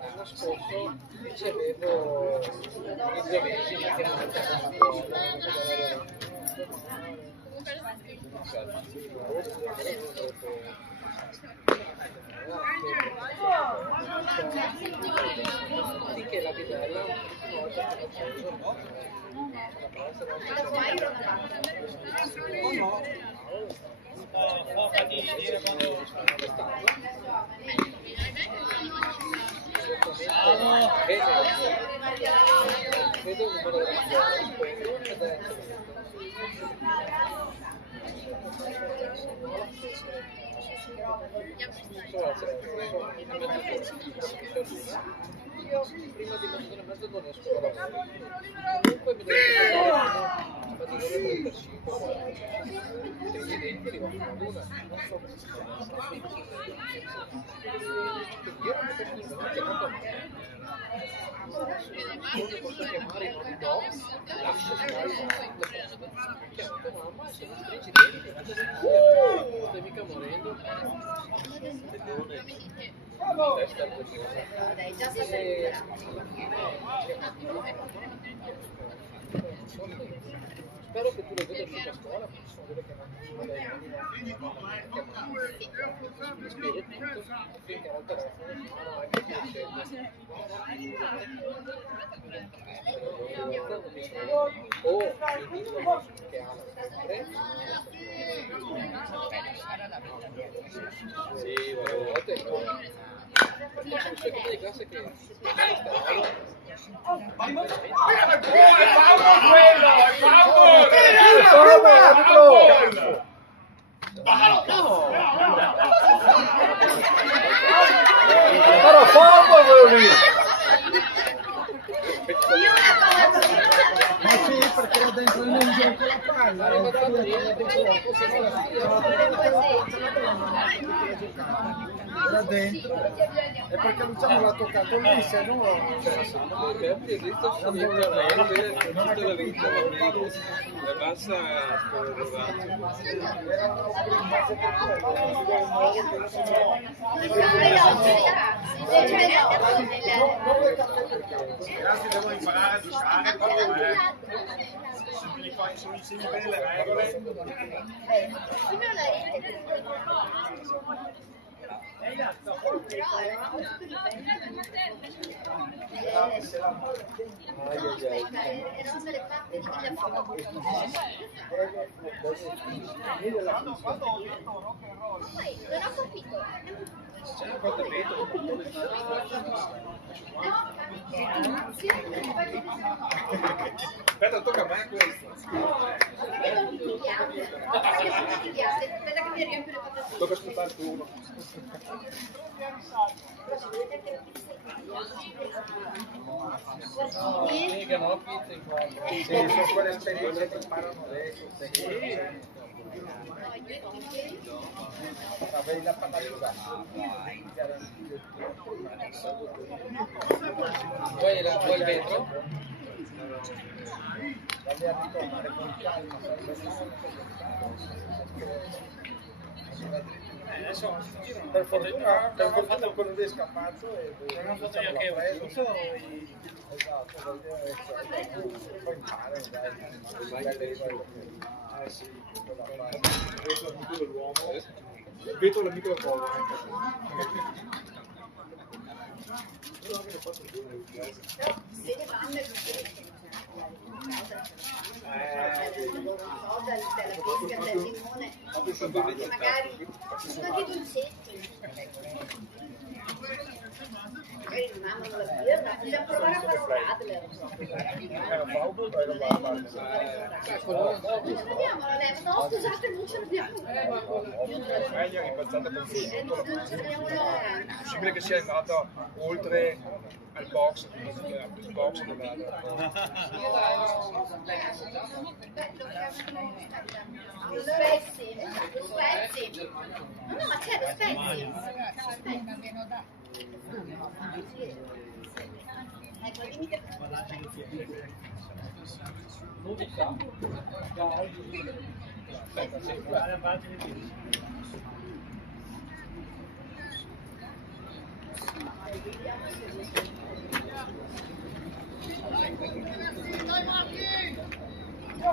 l'anno scorso ricevevo i 2 mesi Finché la bidella vedo il numero della io prima di mezz'ora e mezzo non riesco a lavorare. Comunque mi devo fare 35, presidenti arriva a una, non so come si chiama. Quindi io non mi posso chiamato a me. Non mi posso chiamare, no, lascio stare, chiamo tua mamma e sono presidenti. Stai mica morendo. Dai, già sta spero che tu lo veda più a scuola, posso vedere che non finché era il telefono, non è che o che ha sì, guardate, perché c'è un secondo di classe che Però fumble quello lì! Ma sì, perché era dentro il ninja con la palla, era dentro, e perché Luciano l'ha toccato lì, se no perché esiste assolutamente tutta la vita e basta Ragazzi, devo imparare a giocare, sono insieme per le regole. Non ho capito. Aspetta, tocca a me questo. Tocca aspettare il turno. che no pizza in qua. sì, sono quelle esperienze che imparano adesso. Avevi la palla Vuoi vetro? Valli a ritornare con calma. Adesso Per fortuna quello lì è scappato e non ho fatto neanche io preso. Esatto, poi impara, dai. Sì, Questo è l'amico dell'uomo. Vedo l'amico dell'uomo. Magari sono anche dolcetti. Magari non amano la birra, possiamo provare a fare un radler. Vediamo, no, scusate, non ce l'abbiamo. Meglio ripazzata per Non ce l'abbiamo l'ora. È possibile che sia andata oltre al box, il box della... Lo spezzi. No, ma c'è lo spezzi. Ecco, dimmi che Se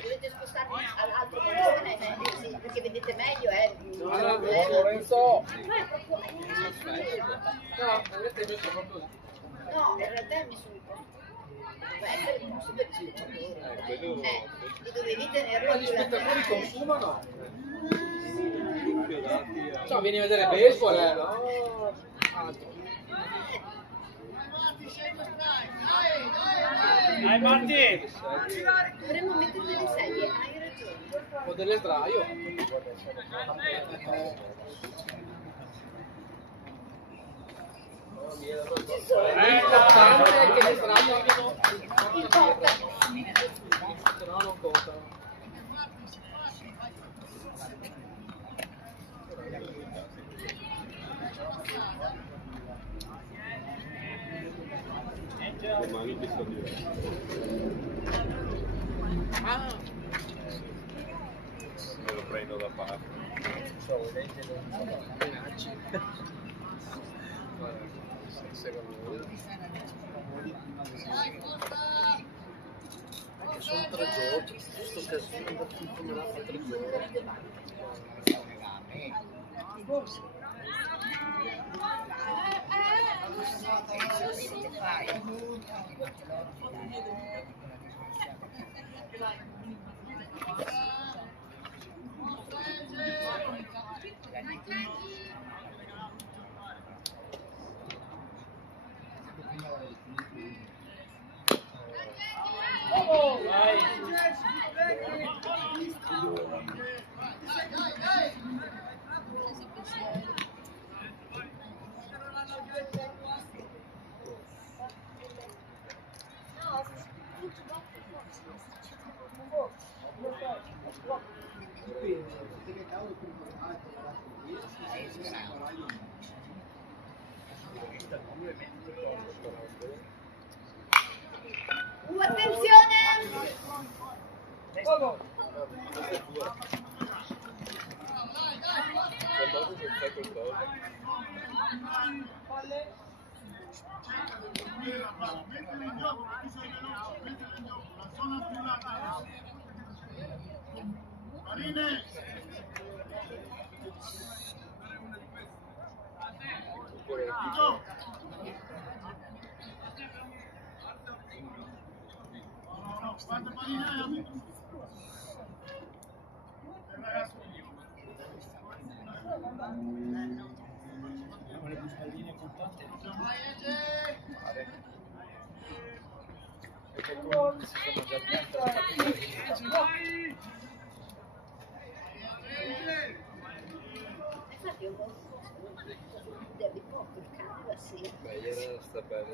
volete spostarvi all'altro posizione, sì, perché vedete meglio, Lorenzo! No, in realtà è messo un po'. Deve essere il posto per gli spettatori. E dovevi tenerlo Ma gli più spettatori laterale. consumano? Cioè, vieni a vedere baseball, no? Dai Marti! Dovremmo mettere delle sedie, hai ragione. O delle sdraio. L'importante è che le sdraio abbiano se no non contano. Domani ti sto diverso. Me lo prendo da parte. Sono 3 giorni, sto casino come la fa 3 giorni. Attenzione! Mettila in gioco, tu sei veloce, mettila in gioco, la zona più larga. Marine! Gioco! No, guarda Marine, ragazzo mio. Abbiamo le bustalline contate. Infatti un po' David Potter, cavolo, sì. Beh, ieri sta bene.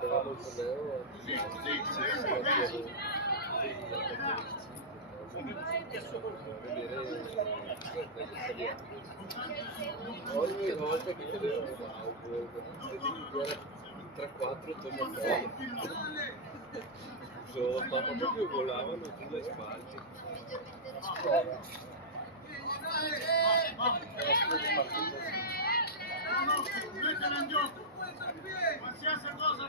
Eravamo con Leo. Ogni volta che vedevo era 3-4 torno fuori. Ma proprio volavano giù le spalle. Mettila in gioco! Qualsiasi cosa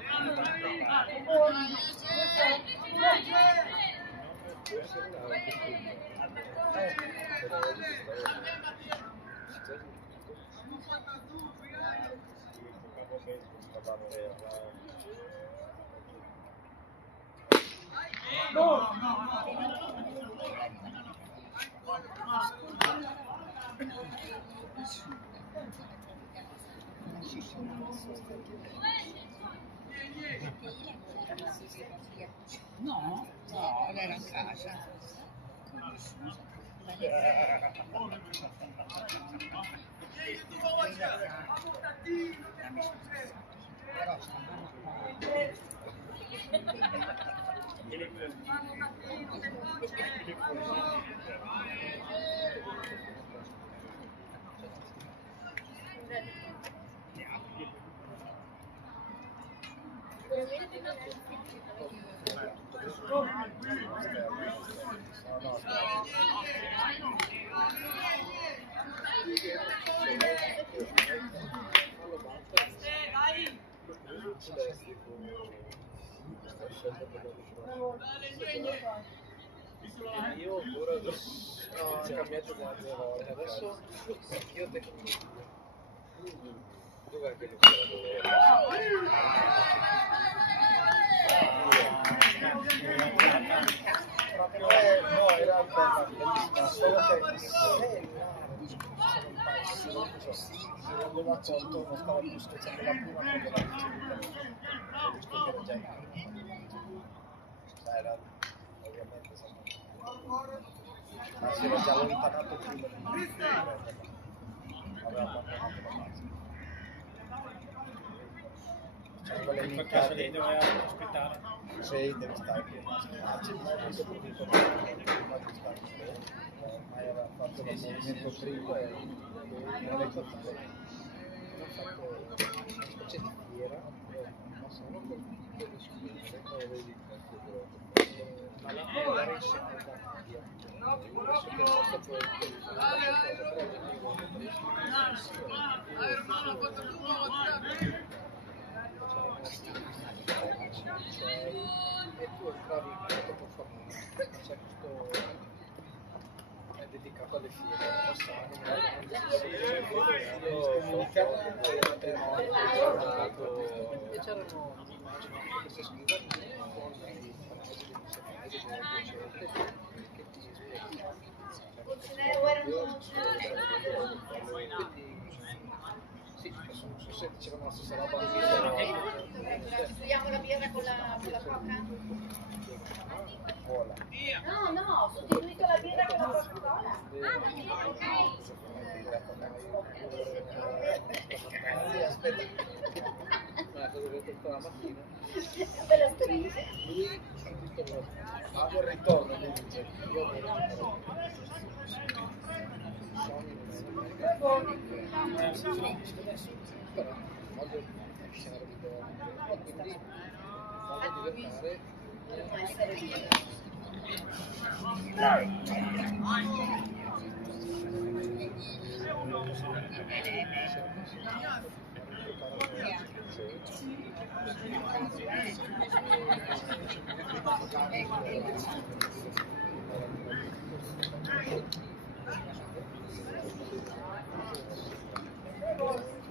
No, no, era a casa. Io pure ho cambiato da 2 volte, adesso io tecnologia. Dov'è che lo No, era bellissima, solo che se l'aveva tolto non stava più scherzando la prima quando l'ha ricevuta, ho visto che era già era ovviamente ma si era già allontanato prima di aveva abbandonato la base. Cioè, quelle In quel lì caso lei doveva aspettare. sì, deve stare più c'è il modo soprattutto prima di stare ormai aveva fatto il movimento prima e non è fatto hanno fatto una specie di fiera, ma sono con delle scuole, ma la fiera era insieme al Barbadia. Adesso che ho fatto poi e tu entravi in questo conformato, c'è questo è dedicato alle fiere, e c'erano queste scrivanie con i frasi di che ti spiegavano. Sì, adesso non so se dicevano la stessa roba così, Sostituiamo la birra con la coca? Cola. No, ho sostituito la birra con la Coca-Cola. Aspetta. cosa che ho detto la mattina, Bella stringe. lui subito Vado al ritorno, mi dice. io avevo però voglio avvicinare di buono, quindi voglio diventare Dovremmo essere lì.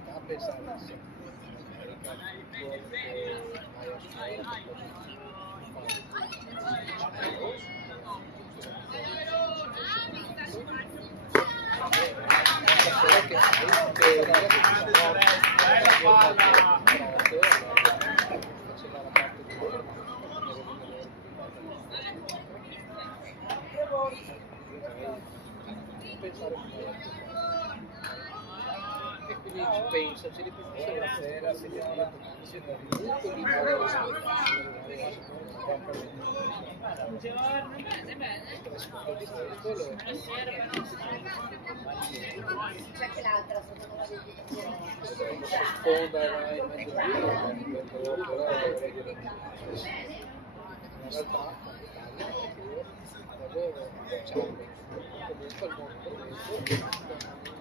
a pensare e quindi ci penso, ci rifletto la sera, si chiama molto libero di questo C'è che l'altra sotto la vedi. sponda era in mezzo a però in realtà lavoro facciamo comunque al mondo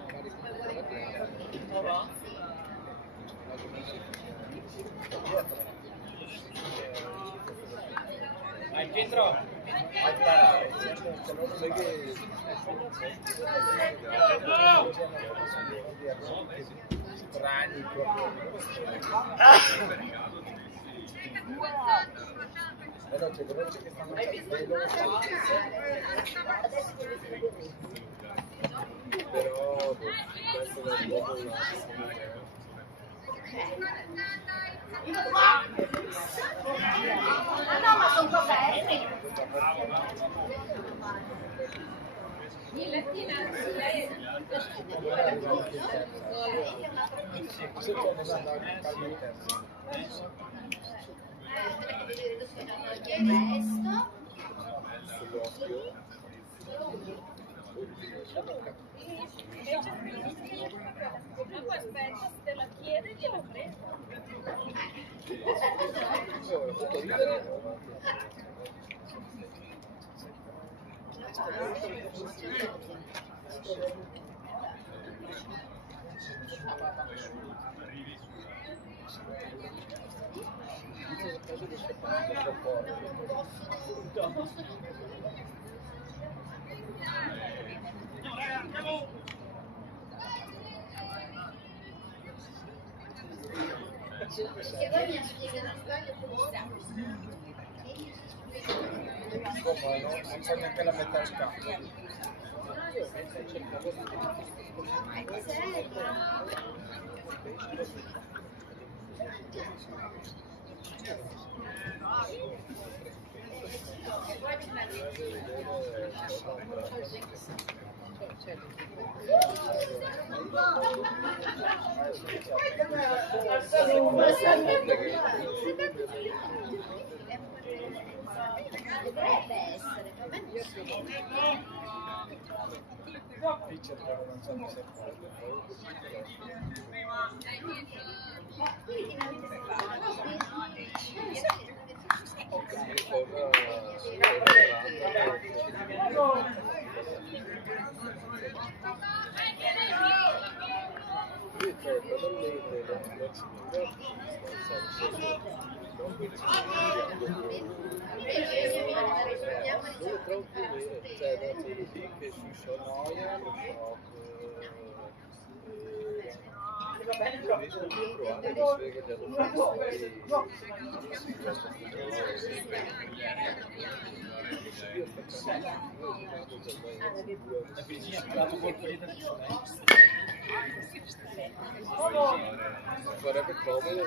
magari Vai Pietro! Sai che strani proprio. Veloce che stanno però questo del dopo No, ma sono coperti. Aspetta, se te la chiede gliela prendo. Che voi mi se non sbaglio come Insomma, non c'è neanche la metà del campo. Dovrebbe essere, per me non so. Qui cercavo non so se farebbe comodo.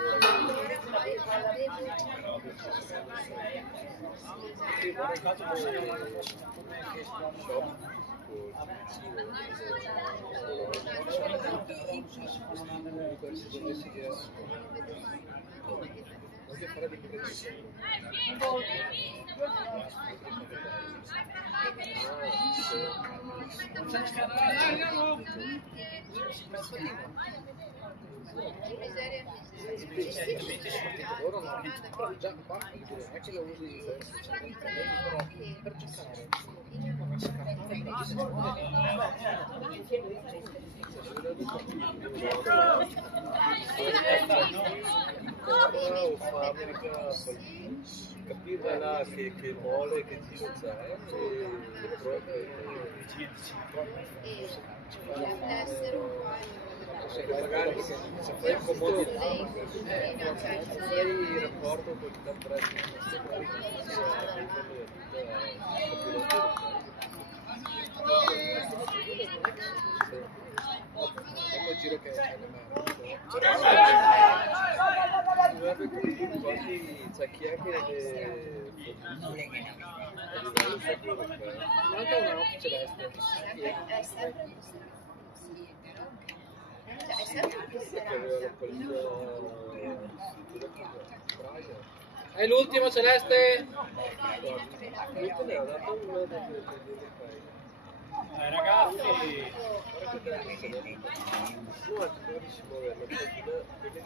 Sì, ma nel caso loro no, però già basta di dire, non è che lo usi però per giocare o fabbrica capire là che mole che tiro c'è e proprio magari se fai comodità se fai il rapporto con il prezzo come giro che quasi c'è chi è che manca una occhio celeste è sempre più è l'ultimo celeste ragazzi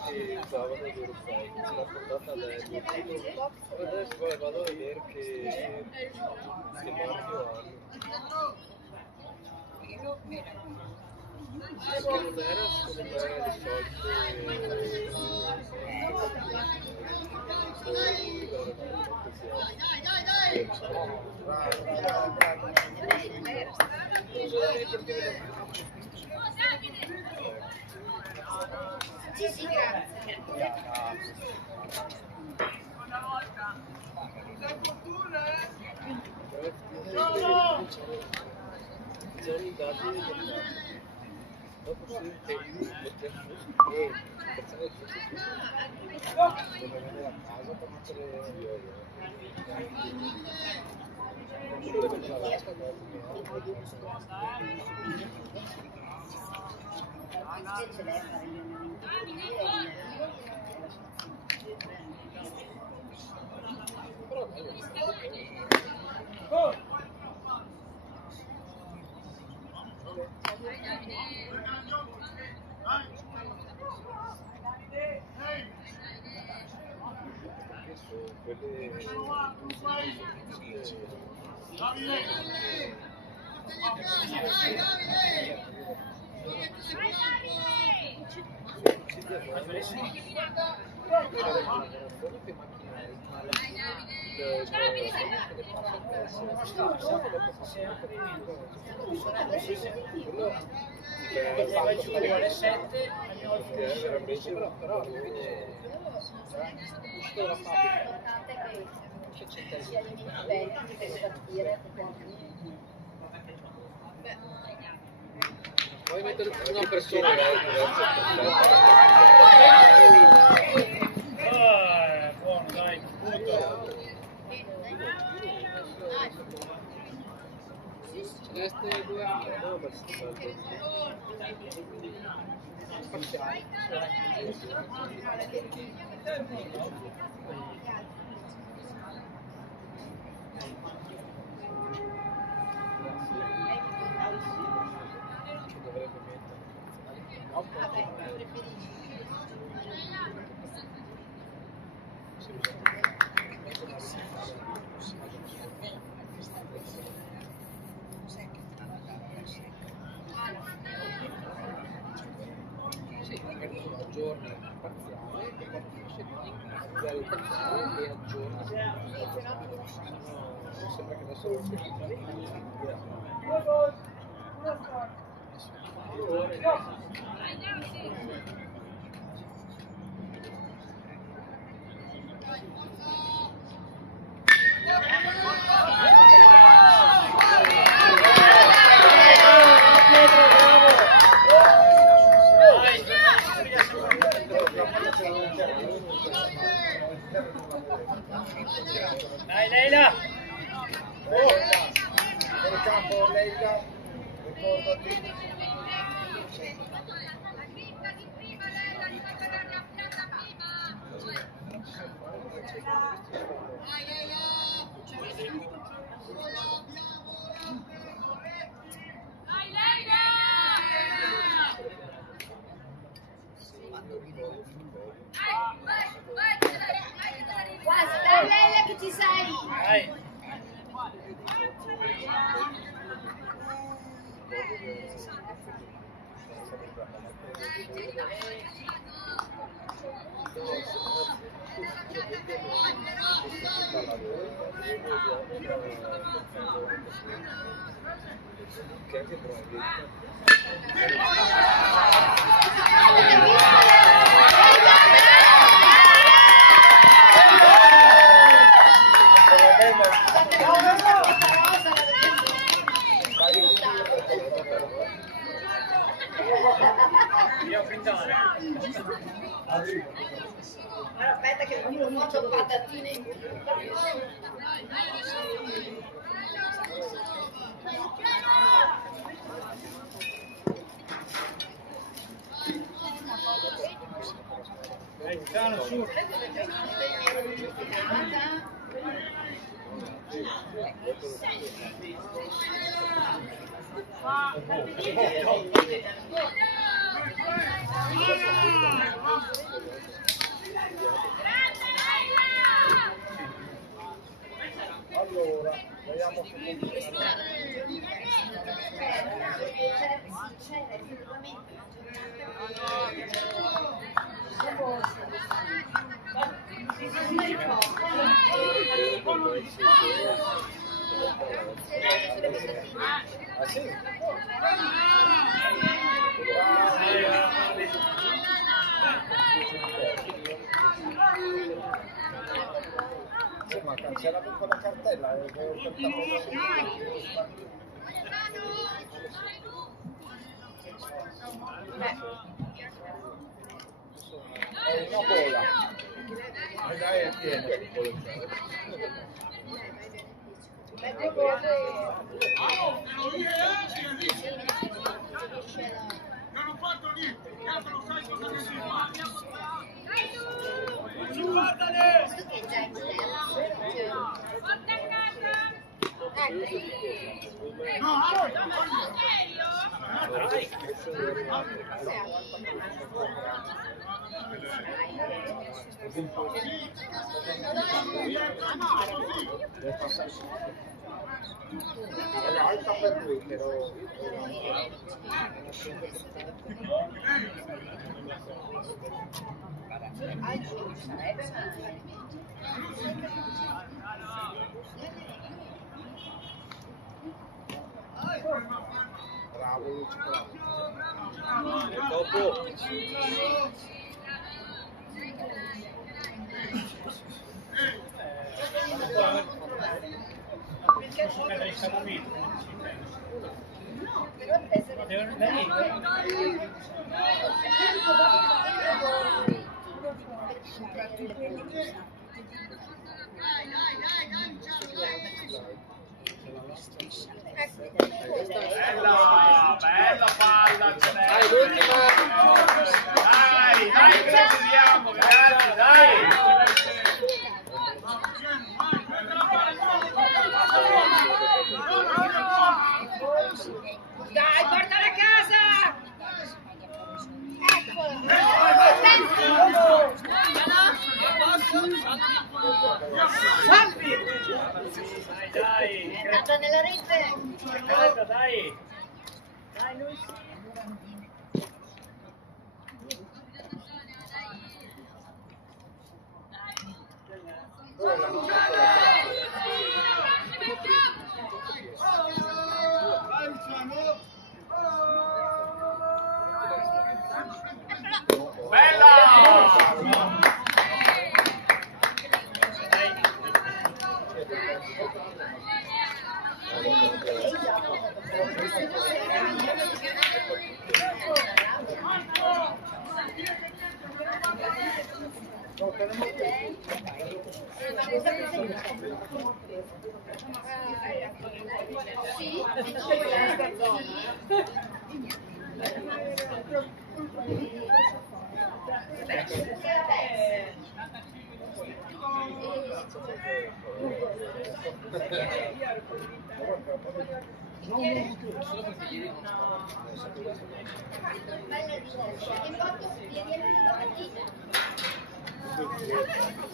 che usavano i loro fai l'ha portata adesso vado a vedere che marchio hanno che non era secondo me le Sì, sì, grazie. dopo si intende alle 7 però alla fine uscito dalla fabbrica che sia gli indipendenti che da dire puoi mettere una persona buono, dai, butto. Celeste 2 anni, no, ma parziale. Dovrebbe sì, magari sono aggiorni parziale e poi finisce di cambiare il parziale e aggiorna. Sembra che adesso non Dai Leila! Nel campo Leila, ricordati. quasi dai Leila che ci sei. Dai! Che anche bravi. Io printare. Aspetta che non lo faccio patatine in Dai, Giano, su. Allora, vediamo Ah sì? Sì, ma cancella per quella cartella, avevo È una bolla. dai, è pieno. Non ho fatto niente, cazzo non sai cosa devi fare. Guardale! No, Era alta per lui, però... Bravo, Luci, bravo. E dopo... No, però deve essere... Bella palla, Dai, l'ultima! dai che la chiudiamo, ragazzi, dai! Dai, portala a casa! Dai! È andata nella rete! Aspetta, dai! Dai, lui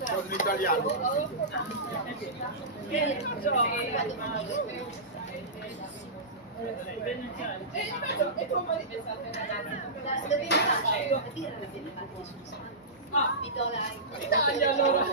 Sono italiano. vi do la Italia allora!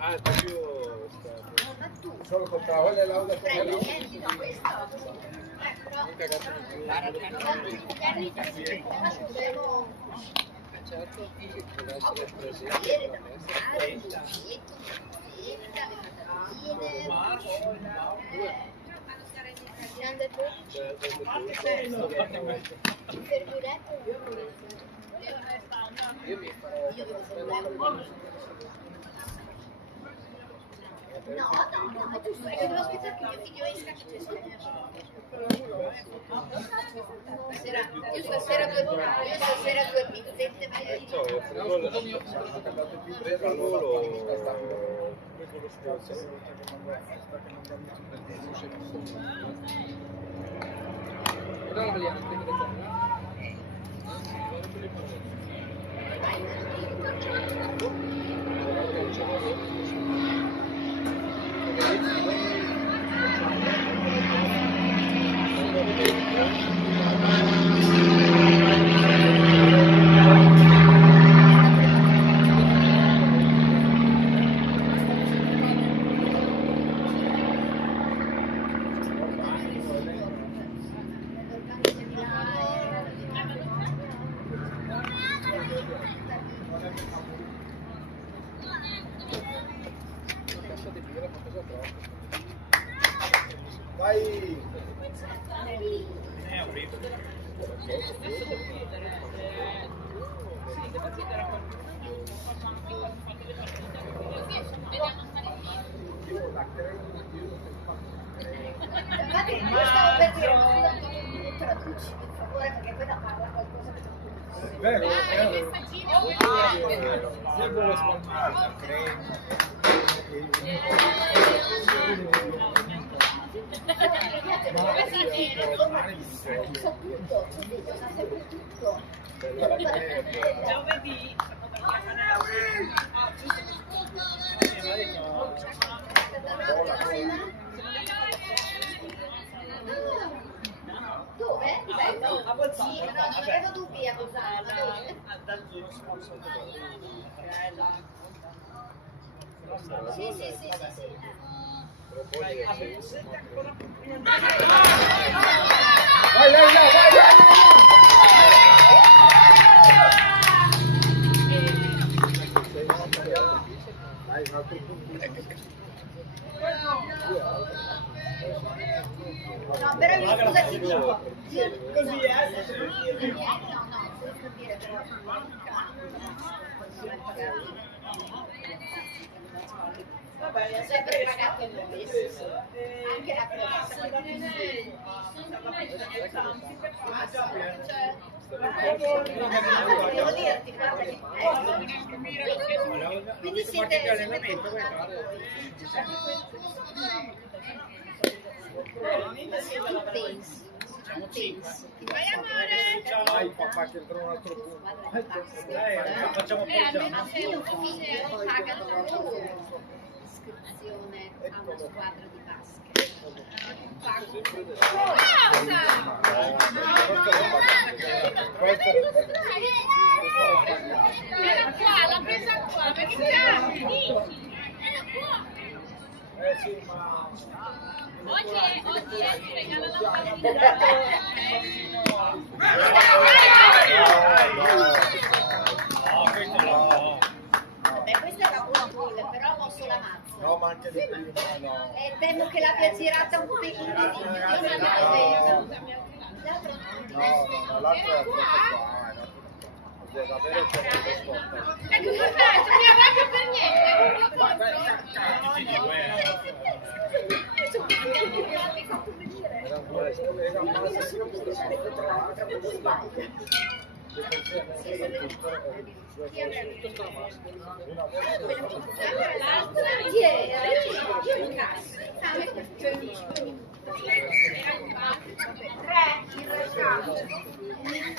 Ah, proprio solo compravo le laude con le laude. Certo, deve essere presente. Io mi farò... No, è giusto, è che devo aspettare che mio figlio esca che c'è io stasera due pizzette, ma Vai! Infatti io stavo per dire, ma scusa, mi traduci per favore, perché poi da parla qualcosa che non È vero, è vero. Se vuole smontare la crema. So tutto, sa sempre tutto. Giovedì. Dove? Sì, no, non avevo dubbi a Bolzano, ma dove? Sì. Vai, vai. Dai, un altro punto. No, però io scusa ti dico. Così è? No, questo dire però. Vabbè, li ha sempre pagato noi. Anche la promessa. Devo dirti, guarda che... Quindi siete Vai amore! Vai papà che trovo un altro punto. Facciamo un po' almeno se un figlio pagano l'iscrizione a una squadra di basket. Era qua, l'ha presa qua, perché cazzo, dici? Era qua. Sì, ma... Oggi ti regala la pallina. Vabbè, questa era una bulla, però ha mosso la mazza. No, ma anche di prima, no. Temo che l'abbia girata un pelino di l'altro No, l'altro è qua. Deve avere il tempo per sport. Ecco, perfetto, mi arrabbio per niente.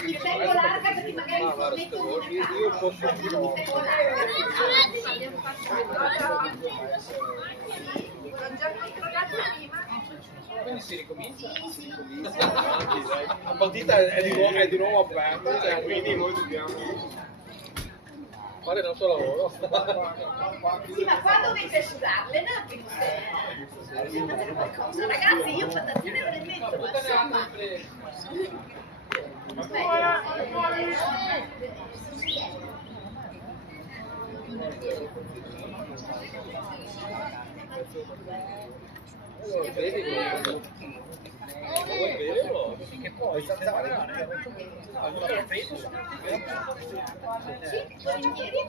Mi tengo larga perché magari metto una io posso quindi si ricomincia? La partita è di nuovo aperta, cioè, quindi noi dobbiamo fare il nostro lavoro. Sì, ma qua dovete sudarle un attimo se fate qualcosa. Ragazzi, io patatine ve le metto, ma insomma. Che poi Sì, volentieri,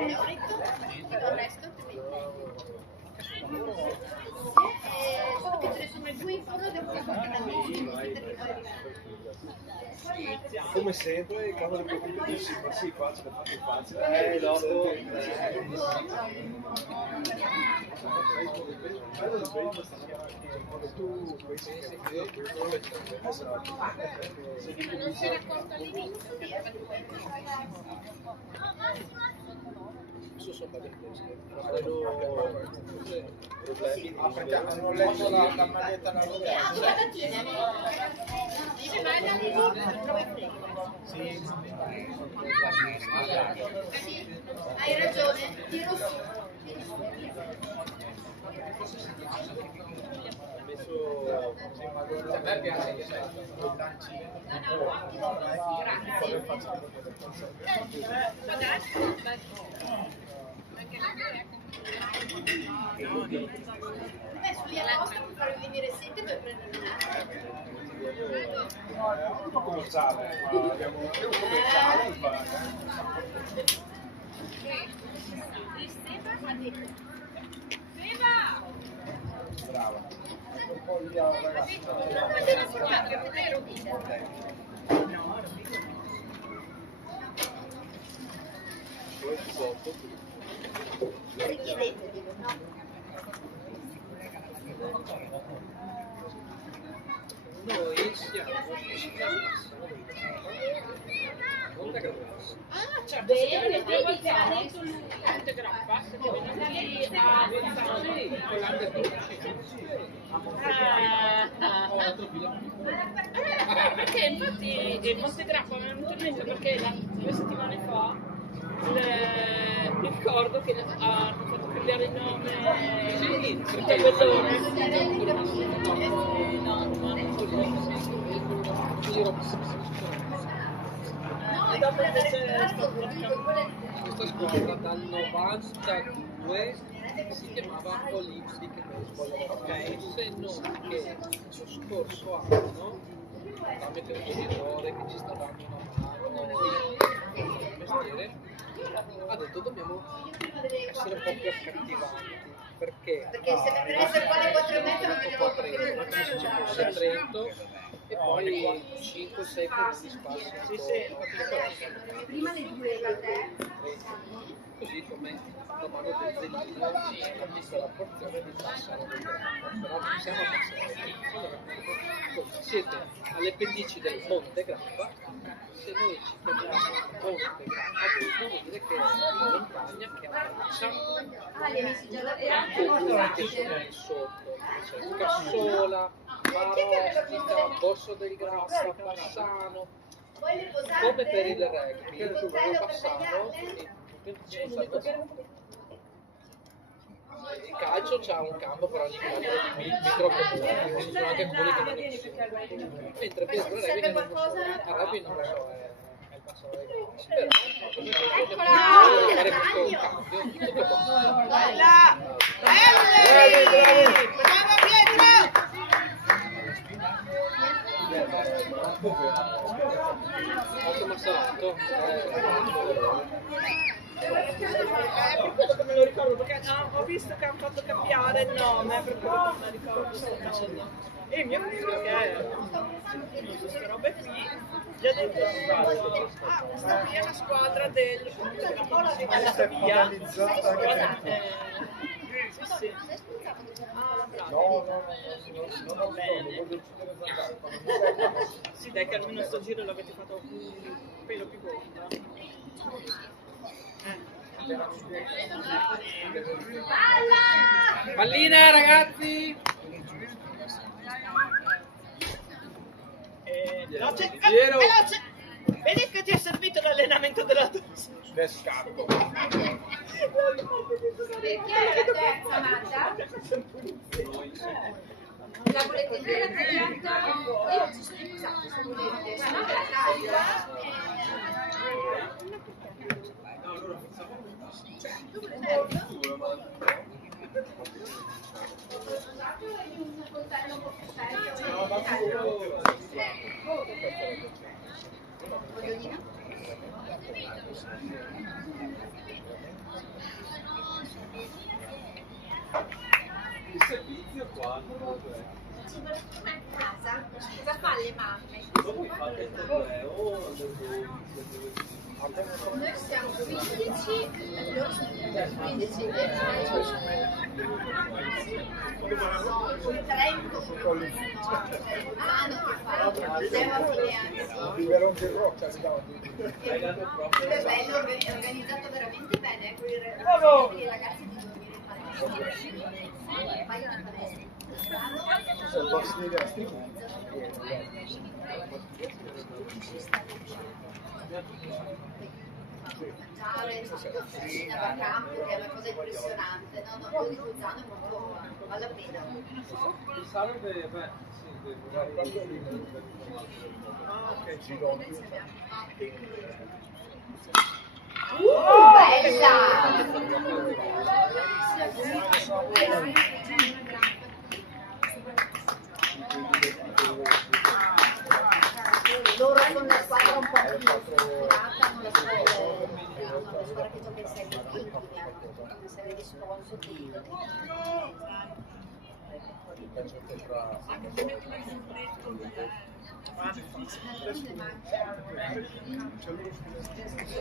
ne ho detto, tutto il resto solo che te ne sono due in fondo devo Come sempre, quando le preoccupi dici, ma sì, facile, facile. Dopo... tu pensi che Non si racconta all'inizio. perché hanno letto la maglietta alla hai ragione, tiro su. A me piace che sei Sugli alla per farvi venire sente per prendere un un commerciale, abbiamo un commerciale. Seba! Brava. Un po' lì al ragazzo. Richiedete, dico, no? Noi siamo Monte Grappa. Ah, certo, bene, vedi che ha detto lui Monte Grappa, che viene lì a perché infatti Monte Grappa mi è venuto in mente perché 2 settimane fa mi ricordo che hanno fatto cambiare il nome sul tabellone. Dopo invece Questa squadra dal 92 si chiamava Olympic Baseball, se non che lo scorso anno, tramite un genitore che ci sta dando una mano nel mestiere, ha detto dobbiamo essere un po' più accattivanti. Perché se per essere qua alle 4 e mezza non vedevo come se ci fosse Trento e poi 5-6 punti di spazio. prima le 2 la terza. Così come domani del Zellino ha visto la porzione di passare del Grappa, però non siamo passati. Allora, siete alle pendici del Monte Grappa, se noi ci chiamiamo Monte Grappa vuol dire che è una montagna che abbraccia sotto, c'è Cassola, Marostica, Borso del Grappa, Bassano, come per il rugby, Bassano il calcio c'ha un campo per ogni classe di microcomuni, quindi sono anche comuni che non esistono. Mentre per il rugby non lo so, a rugby non lo so, è il passo dei grossi, però fare questo cambio, tutto qua. Molto massalato. Per quello che me lo ricordo, perché ho visto che hanno fatto cambiare il nome, per quello che me lo ricordo soltanto. E mi ha detto che queste robe qui, gli ha detto questa qui è una squadra del questa via. Sì. Ah, bravo. No, bene. Sì, dai, che almeno sto giro l'avete fatto un pelo più corto. Pallina ragazzi! Veloce, veloce! Vedi che ti è servito l'allenamento della tosse? Pescato. Perché è la terza Marta? La volete dire la tagliata? Io ci sono impiegato se volete, se no me la taglio. Un coltello un po' più Il servizio qua casa, cosa fa le mamme? dopo fate il torneo Noi siamo 15, loro sono 15, con 30 hanno che fare, siamo a fine anno. Biberon di roccia, È organizzato veramente bene, con i ragazzi di dormire in palestra. Paiono in palestra. sono posti diversi. Mangiare, cucina da campo, che è una cosa impressionante, no? Quello di Bolzano è molto, vale la pena. il sale deve Bella! Loro sono una squadra un po' più strutturata, hanno la squadra che gioca in Serie B, quindi hanno tutta una serie di sponsor. penso che tra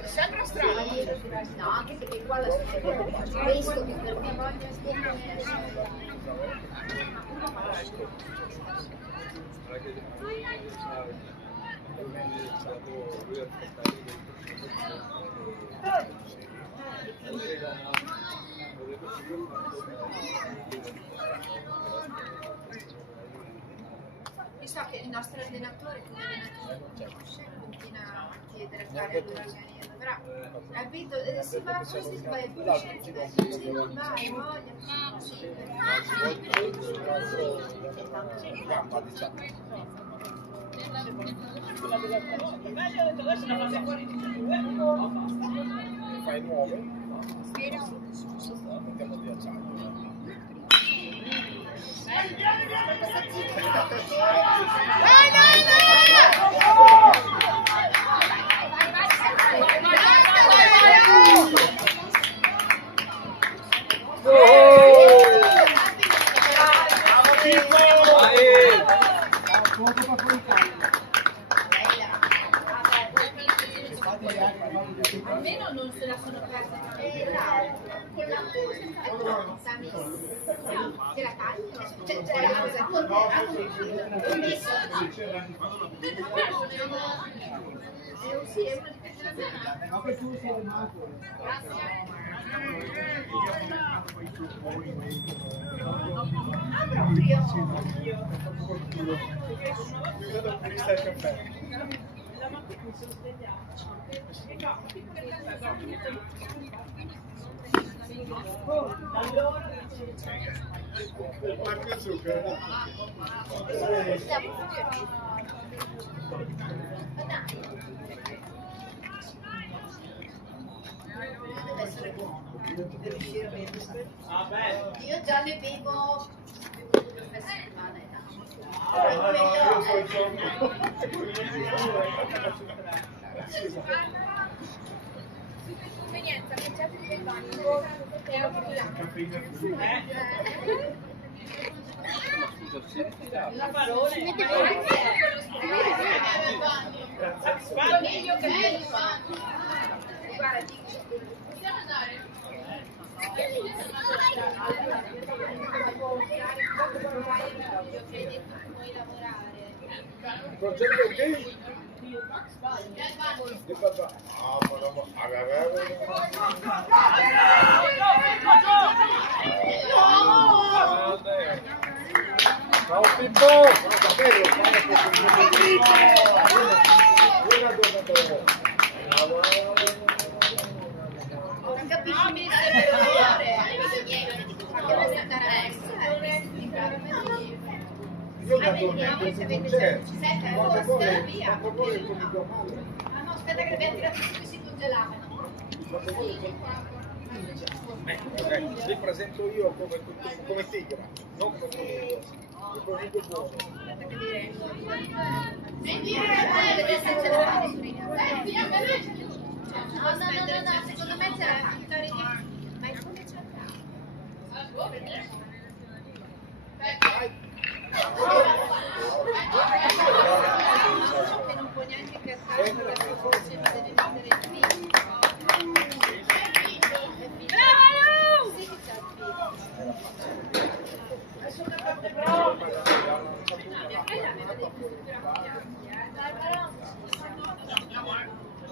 Sembra strano. No, anche perché qua la società questo che per me voglio Io so che il nostro allenatore, come allenatore, continua a chiedere a fare l'organismo, però capito? Si va così, si va e poi scende, non vai, voglia, sì. gamba, diciamo. Fai nuove? Mettiamo di acciaio. Almeno non se la sono persa con la te la tagli? Cioè la cosa con te, sì, è una di queste Ma che tu sei rimasto? deve essere buono per riuscire a bere. Io già ne bevo per settimana e Convenienza, concetto di Belvani, è un La parole. coniglio che è guarda, possiamo andare? Puoi lavorare. Il progetto è che? Di papà. Ah, ciao Pippo! non capisci bene se per ore ma che vuoi andare a Io naturalmente se non vede c'è. ci sei per Quante posta volte via il condiglio male? ah no aspetta che abbiamo tirato su che si congelavano Ok, vi presento io come tigre, non come tigre. Il coniglio buono. No, secondo me c'è la vittoria ma è come c'è che non può neanche caricare perché forse deve mettere il film. Sì che c'è il film.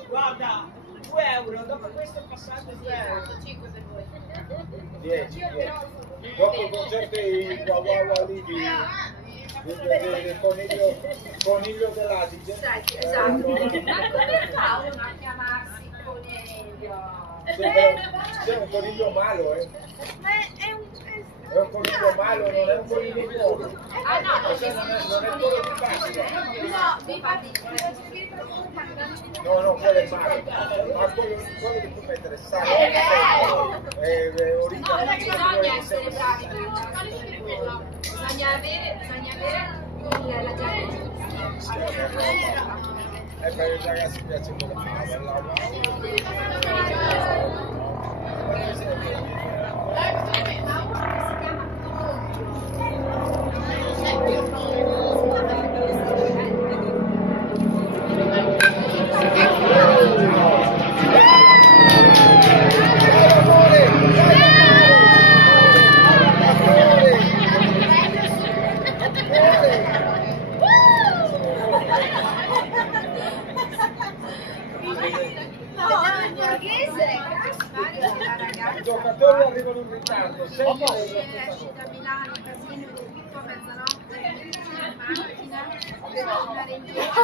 Guarda, 2 euro, dopo questo passaggio 2 euro. 5 per voi. 10. Dopo il concerto il guaguagua lì del coniglio dell'Adige. Esatto. Ma come fa uno a chiamarsi coniglio? C'è un coniglio malo, Ma è un È un coniglio malo, non è un coniglio buono. ah no, Non è quello di Pasqua. no, infatti No, quello è malo. Ma quello che tu mettere sale è originale. bisogna essere bravi bisogna avere la giacca E per i ragazzi piace quello che I giocatori arrivano in ritardo, sempre la Esci stessa da Milano, casino, tutto a mezzanotte, in macchina, devi andare indietro,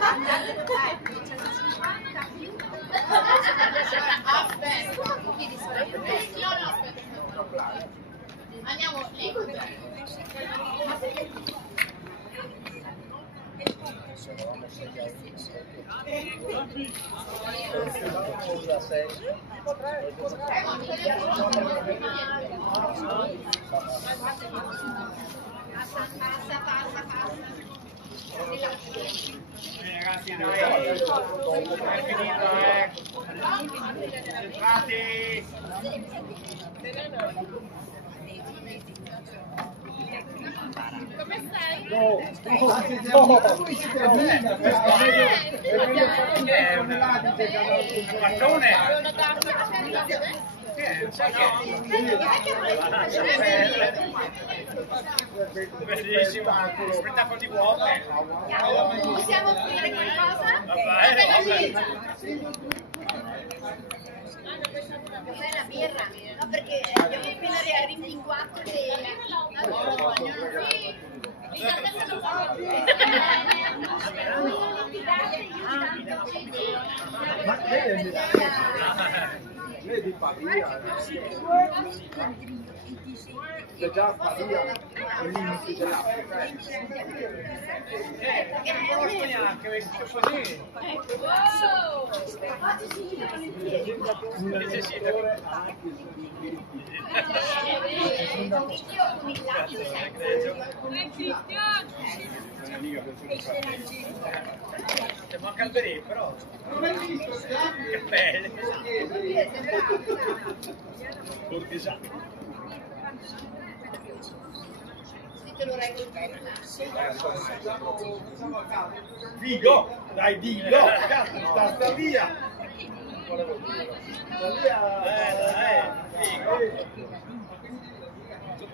andare dai, 150 più. Aspetta, chi di solito? No, aspetta. Andiamo lì. Ragazzi, dai, è finita, Centrati! Come stai? Bellissimo, spettacolo di uomo. Possiamo finire qualcosa? Cos'è la birra? No, perché abbiamo appena rimpinguato le... Ma lei di Pavia, c'è già Pavia, i limiti dell'Africa. Non conosco neanche, vestito così. Ti manca il berè, però. Che bello. Borghesano. Te lo reggo il pezzo. Figo, dai dillo, cazzo, sta via. Sta via. Figo.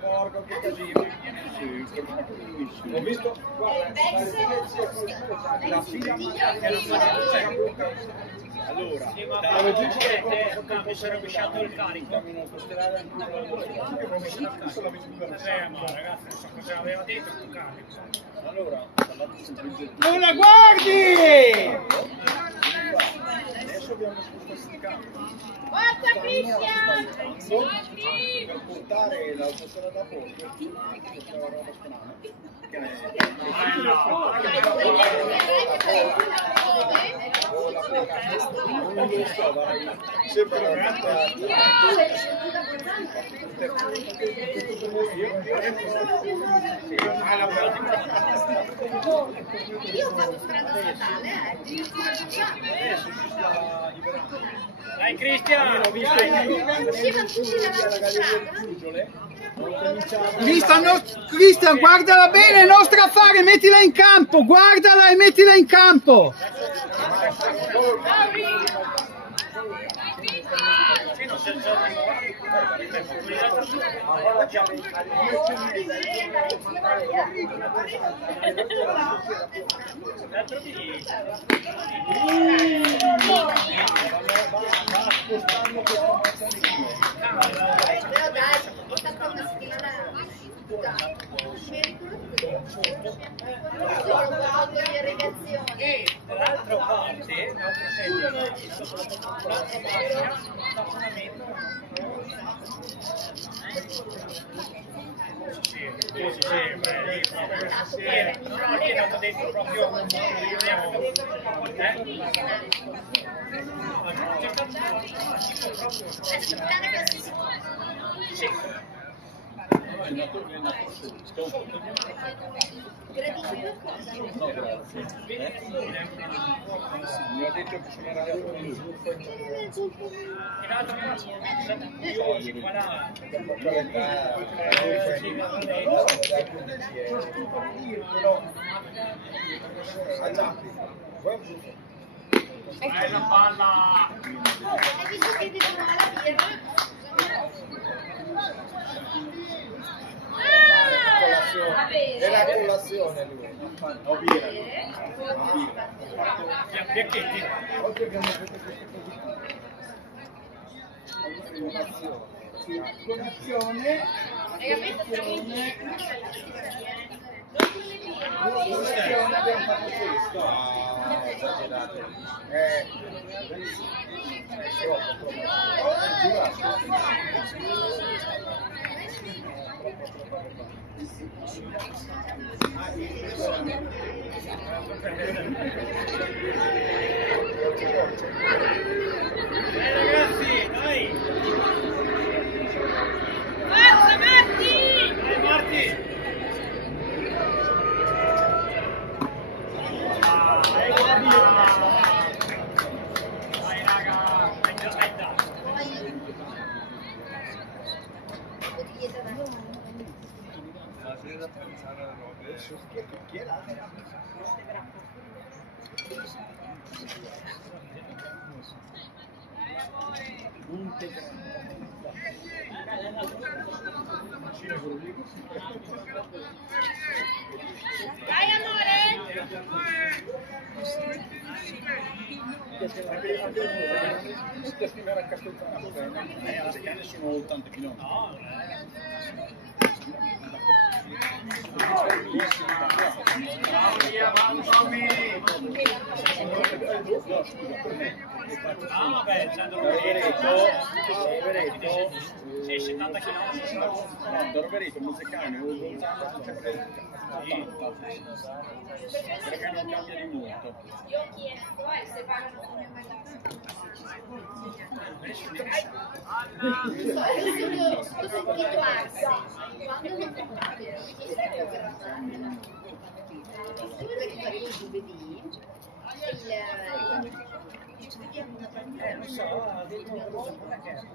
Porco, che casino. Ho visto, guarda, la fila allora, mi sono rovesciato il carico. ma ragazzi, Non so cosa aveva detto sto carico. allora, Non la guardi! adesso abbiamo spostato Guarda Cristian! per portare l'autostrada a Porto, questa roba strana. Che non lo so, vai sempre Io ho fatto strada statale, Dai Cristian! Cristian, guardala bene, è nostro affare, mettila in campo, guardala e mettila in campo. L'altro parte, l'altro segno, però lì è andato dentro proprio mi ha detto che sono arrivato con lui. la palla! hai visto che ti danno la birra? Era colazione lui. Ho birra. Bianchetti. Oggi abbiamo fatto queste cose. Donazione. Abbiamo fatto questo. Esagerato. Ragazzi, dai! Forza Marti! Dai Marti! Dai raga! Hai dato! Dai amore! Arrivare a Castelfranco, perché sono 80 km. Ah vabbè, c'è da Sì, 70 km. Da Rovereto, Musecane, perché non cambia di molto. Io ho chiesto se pagano come mai Non so, ha detto perché. non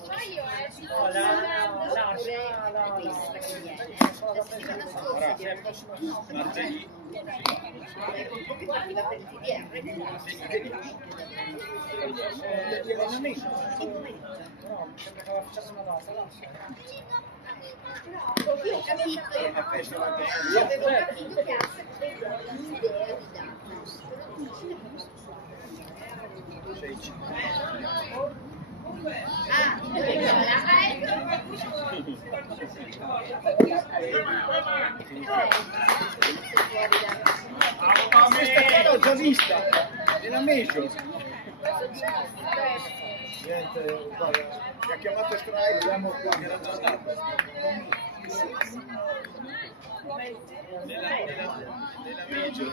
so io, Martedì. Io ho capito, avevo capito che aveva l'idea di data, Questa qua l'ho già vista, nella Major. Niente, guarda, mi ha chiamato Strike, vediamo qua che era già stato. Nella Major.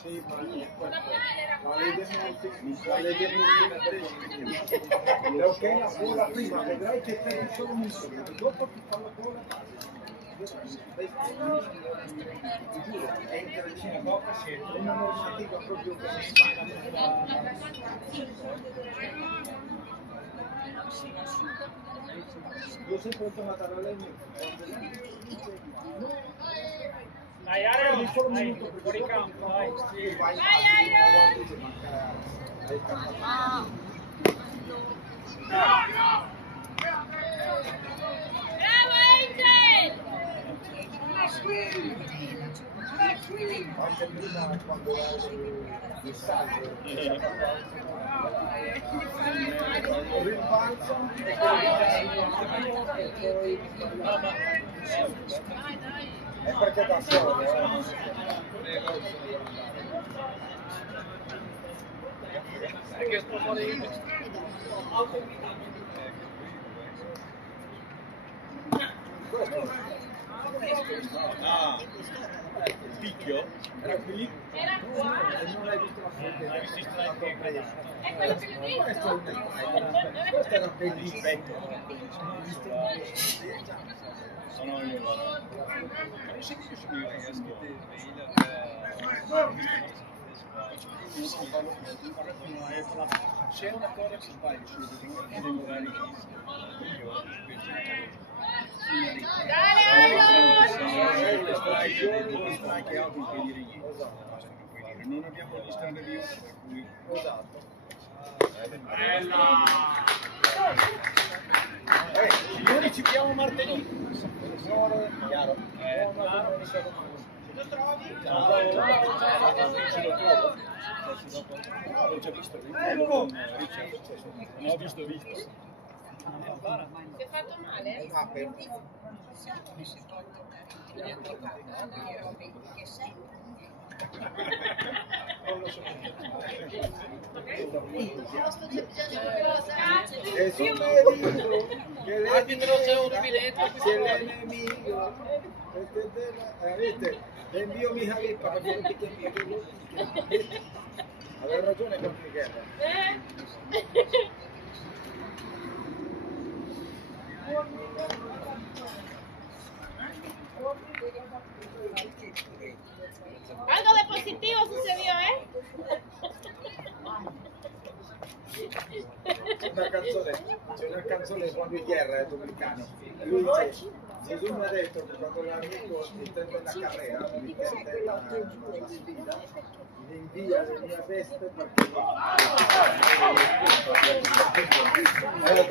Sì, ok, la buona prima, vedrai che prendi solo un minuto, dopo ti fa la buona entra vicino a bocca, una normativa proprio io sempre tornato a lei. Dai Ario, dai, fuori campo, dai. Vai Airo! Bravo Angel! Anche prima quando era il saggio, rimbalzo e poi è perché da solo Perché sto fuori ah, il picchio era qui Era qua! e non l'hai visto la foto, Hai visto il strike che È quello che ho questo era bellissimo. sono io. C'è una cosa che sbaglio sul orari. Dale Airo! Strike out non puoi dire niente. Non abbiamo registrato di per cui esatto. Signori, ci vediamo martedì. Chiaro. L'ho già visto. Non ho visto. Si è fatto male? Sto cercando qualcosa. Arbitro, c'è un rubiletto. Se l'è nemico. Vedete, le invio mica Lippa perché non ti capisco. Aveva ragione con Michele. Algo de positivo sucedió, C'è una canzone Juan Luis Guerra, è dominicano. E lui dice, Gesù mi ha detto che quando l'amico intende una carriera, mi intende la sfida, mi invia le mie veste perché...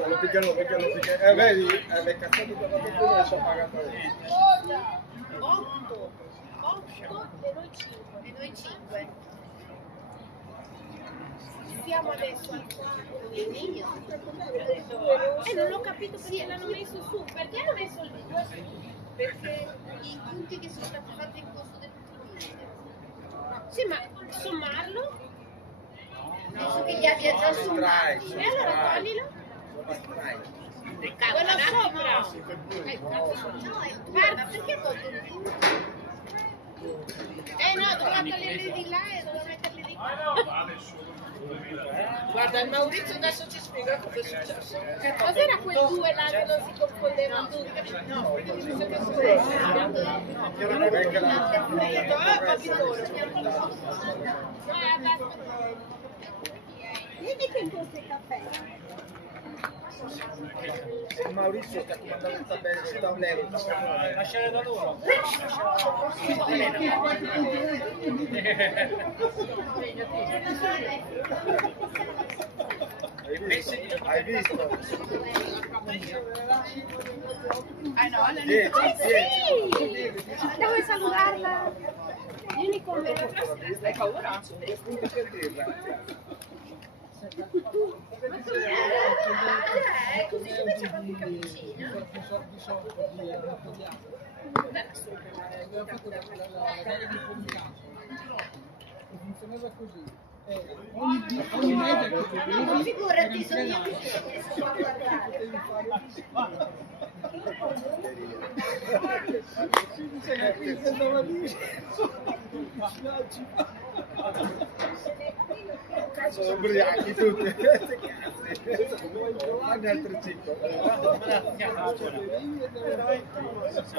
Lo picchiano. Vedi, le cazzate che ho fatto prima le sono pagate adesso. 8 e noi 5. Siamo adesso al Il legno. non l'ho capito perché l'hanno messo su. Perché hanno messo il 2 su? Perché i punti che sono stati fatti in corso dell'ultimo mese. Sì, ma sommarlo? Penso che li abbia già sommati. E allora toglilo? Quello sopra! No, è 2, ma perché ha tolto il 2? No, doveva toglierli di là e doveva metterli di qua. Guarda, il Maurizio adesso ci spiega cosa è successo. Cos'era quel 2 là che non si confondevano tutti? Vedi che costa il caffè? Maurizio sta comandando il tablero. Lasciare da loro. Hai visto? Ah no, la Sì! Devo salutarla. Vieni con me. Hai paura? così come c'è qualche cappuccino. Funzionava così. Figurati, sono io che sono a guardare. Sono ubriachi tutti. Guarda altri 5.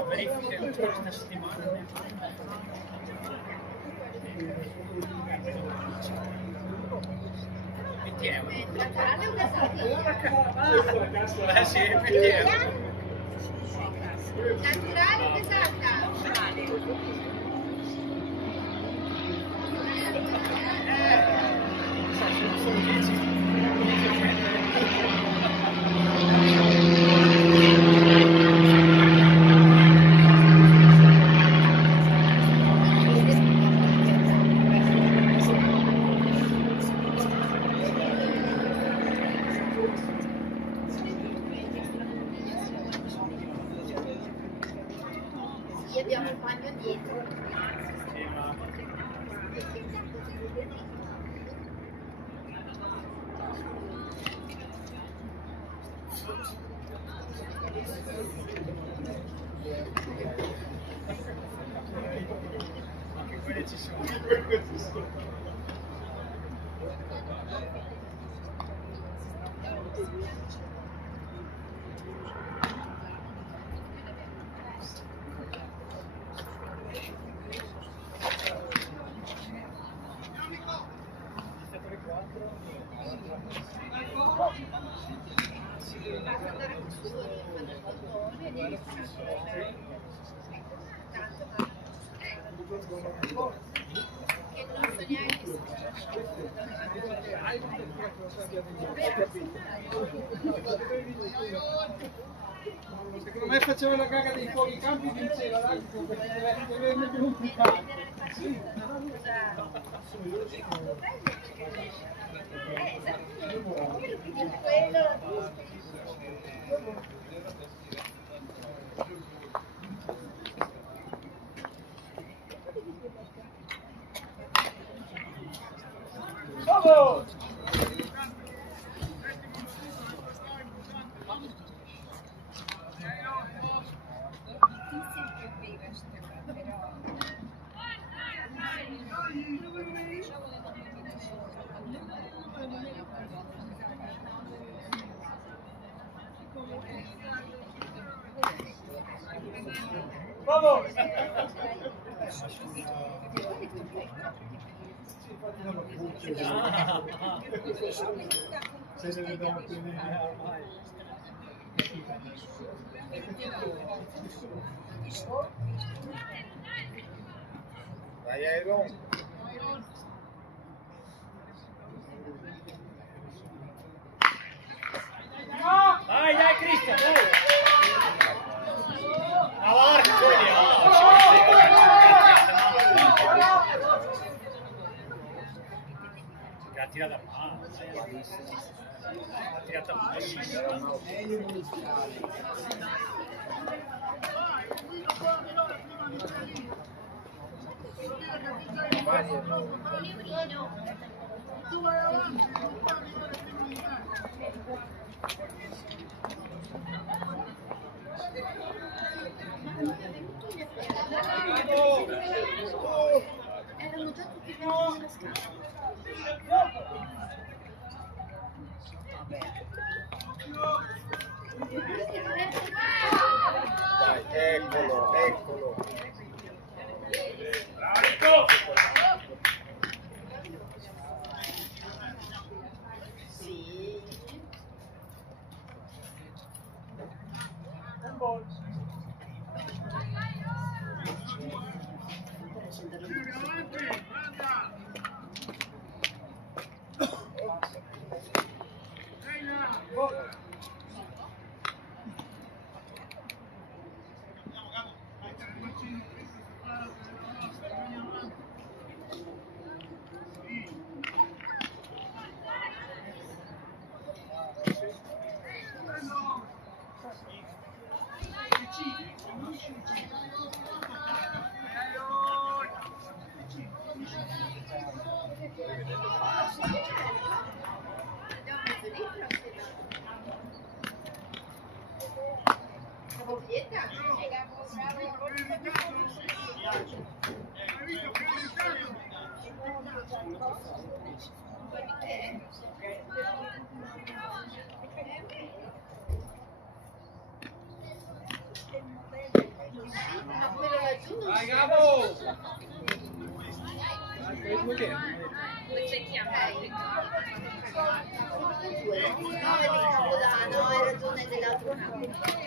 Verifiche questa settimana. PTM. Naturale o gasato? Sì, PTM. Naturale o gasata? Sì, abbiamo il bagno dietro. Che non so neanche Secondo me faceva la gara dei fuori campi vinceva l'arbitro perché deve mettere un puntato. Bravo! Bravo! Se ne vediamo più di Dai Aero. Dai Cristian, dai! Avanti, la tira da mano, la tirata malissimo. Erano già tutti venuti nella scala. Dai, eccolo, eccolo. Sì. Dai Gabo! No, hai ragione dell'altro campo.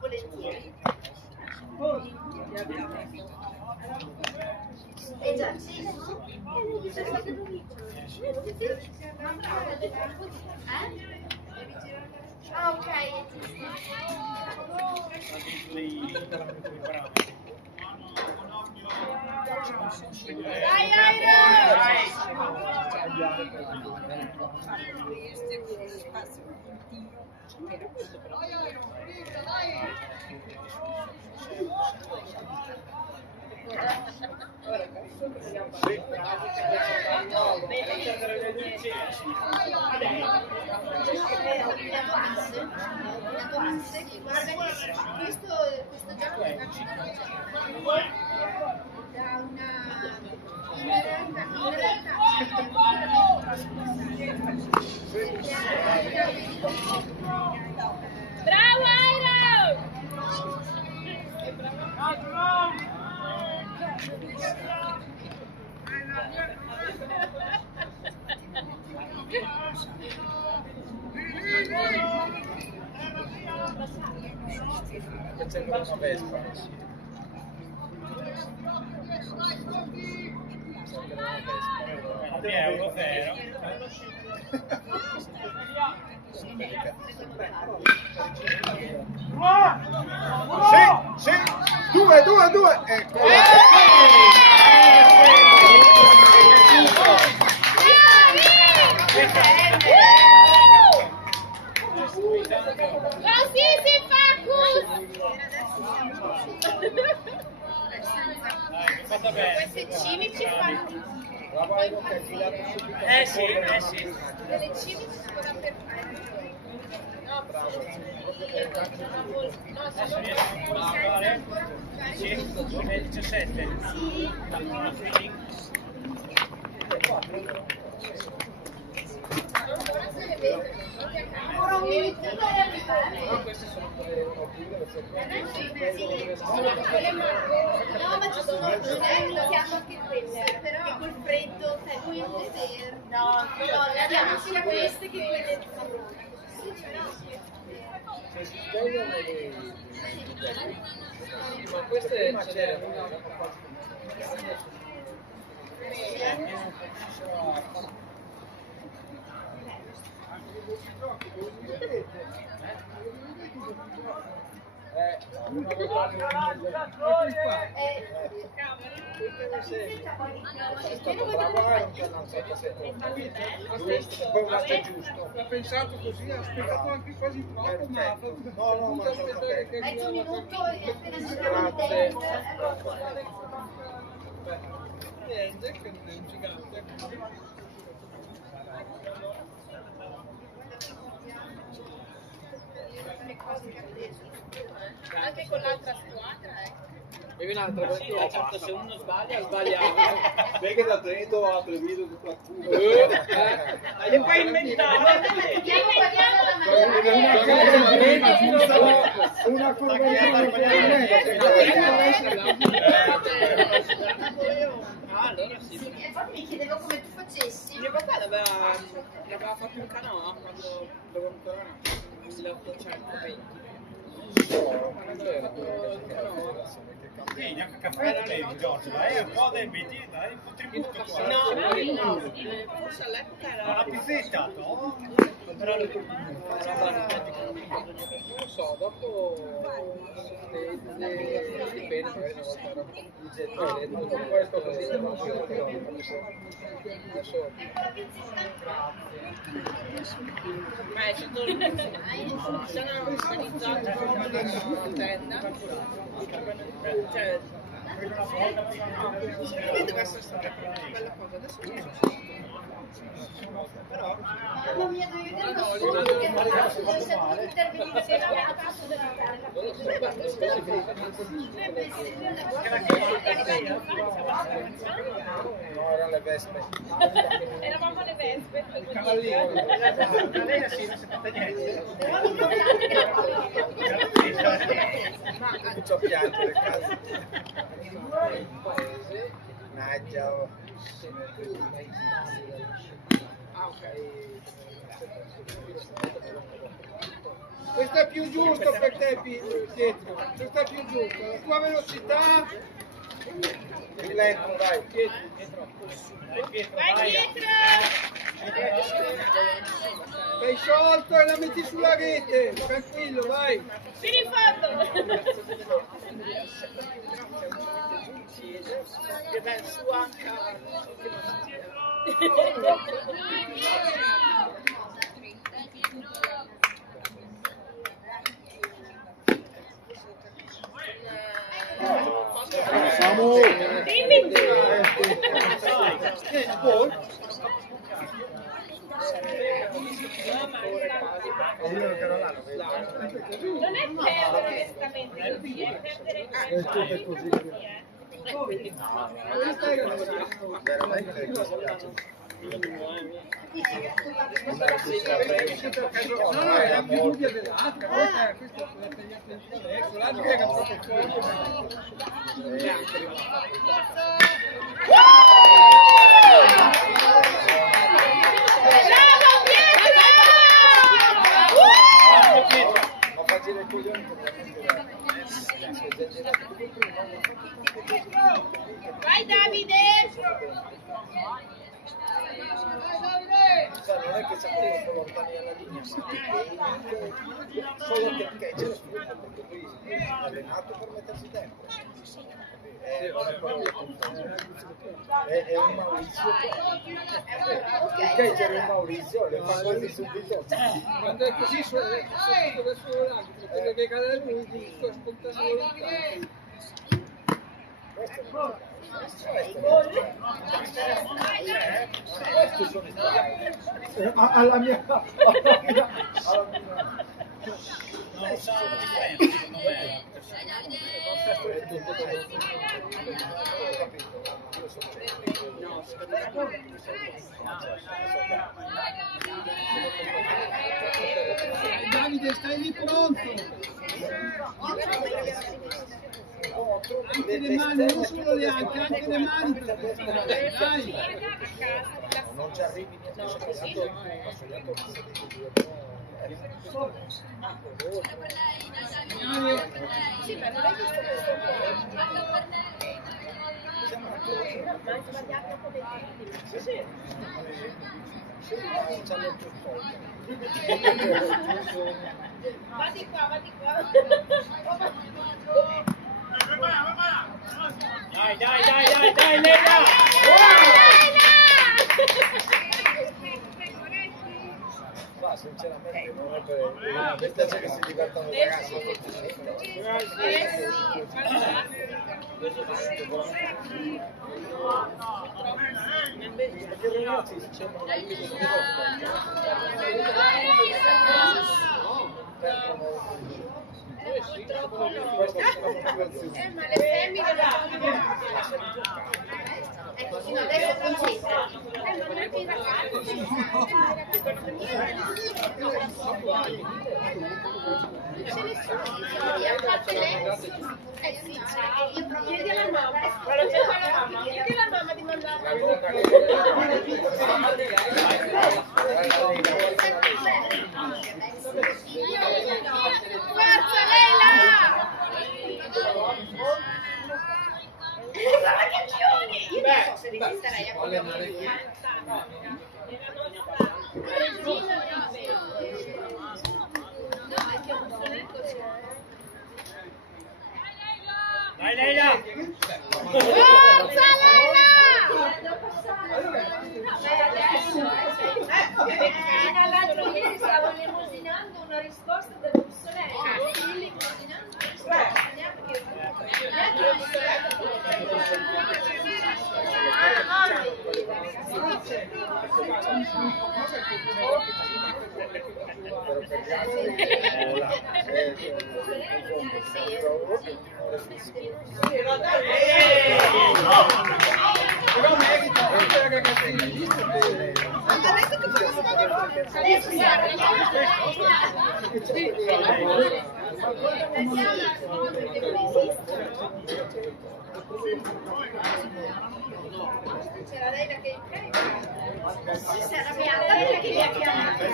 Volentieri. Già, sì. Ah, ok, è giusto. Dai, Airo! Questo gioco è da Bravo Airo! Facendo una vespa. Sì, 2, ecco. Qualsiasi Facus! Queste cimici fanno Sì. delle cimici sono per Sì, 17. ancora un minuto per arrivare. Queste sono quelle No, ma ci sono iniziamo anche quelle, però col freddo, sai, qui è un dessert. No, abbiamo sia queste che quelle di Sabrone. se si svegliano Ma queste ma ce c'era n'è una Ha pensato così, ha aspettato anche quasi troppo, ma ha dovuto aspettare che Mezzo minuto e appena ci Grazie. niente, che non è un gigante. anche con l'altra squadra, Bevi un'altra perché Certo, se uno sbaglia, sbagliamo. Vedi che da Trento ha Treviso tutta la cuba. Le puoi inventare. Vediamo qualcosa da mangiare. Una Ah, allora sì. E poi mi chiedevo come tu facessi. Mio papà l'aveva fatto un canoa quando avevo ancora 1820. Sì, neanche caffè non bevi, Giorgio, dai un po' debiti, dai un contributo qua. No, forse all'epoca Ma era... la pizzetta, no? Però non lo so, dopo dipende, magari una volta era tutto questo così adesso sono organizzati una tenda, cioè deve essere stata una bella cosa, adesso non so. Però Mamma mia, devi vedere uno sfondo che non posso essere intervenire se non a caso della no, erano le vespe. Eravamo alle vespe. Lei sì, non si fa niente. Cominciò a piangere il caso. Naggia. Questo è più giusto per te, Pietro. Questo è più giusto. La tua velocità. Il lento, dai, Vai dietro! Fai Sei sciolto e la metti sulla rete, tranquillo, vai. Fino in fondo. Che dà il suo H. Siamo... Non è perdere onestamente, è perdere così. Veramente No, era più dubbia dell'altra, questa la tagliata adesso, l'altra era proprio fuori. Ma facile il coglione Vai Davide! non è che siamo troppo lontani dalla linea, solo perché c'è lo sviluppo, perché poi è allenato per mettersi dentro. È un Maurizio ok, c'era un Maurizio, le fa quasi subito. Quando è così sotto verso l'altro, deve cadere lui, giusto, spontaneamente. alla mia non sono Davide, stai lì pronto? Anche le mani, non solo le anche le mani per dai. Non ci arrivi niente, ho sognato Sì, ma non hai visto questo ma hai sbagliato come sì, sì. Va di qua, va di qua. Dai, Leila! Ma sinceramente non è per mi piace che si divertano i ragazzi. Perché i ragazzi si cercano ma le femmine ecco, fino adesso concentra. Ma anche i ragazzi. Ce ne sono, a parte lei. Sì, io proprio chiedi alla mamma. Ma non c'è la mamma. Chiedi alla mamma di mandarla. Forza Leila! Guarda che chioni! Io non so se resisterei a quello che Vai Leila! Forza Leila! L'altro ieri stavo elemosinando una risposta del Bussolelli. Elemosinando una risposta, Però merita anche la ragazzina lì. adesso c'era lei che si è arrabbiata perché mi ha chiamato.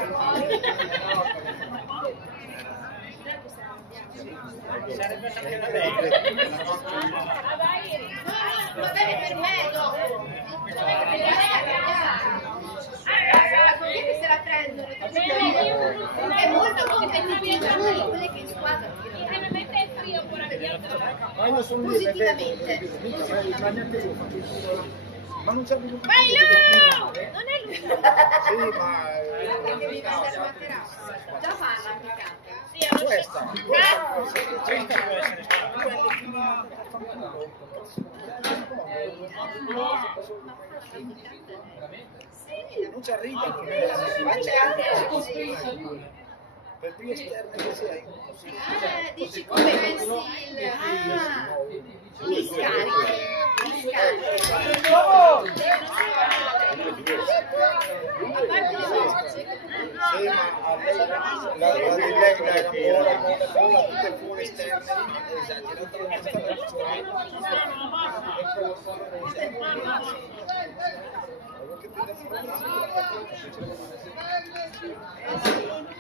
Sarebbe anche da lei. Va bene per me, dopo. Con chi se la prendono? è molto competitiva, quelle che in squadra Ma io sono lì positivamente. Ma non c'è più. Vai Lu! Non è lui! Sì, ma Perché devi essere materato. Già fa l'arrampicata. Sì, questa. Questa può essere Non ci arriva. Ma c'è anche Per più esterne che sei. dici come pensi gli scarichi. A parte le voci. Sì, ma la di lei era buona, tutte fuori esterne.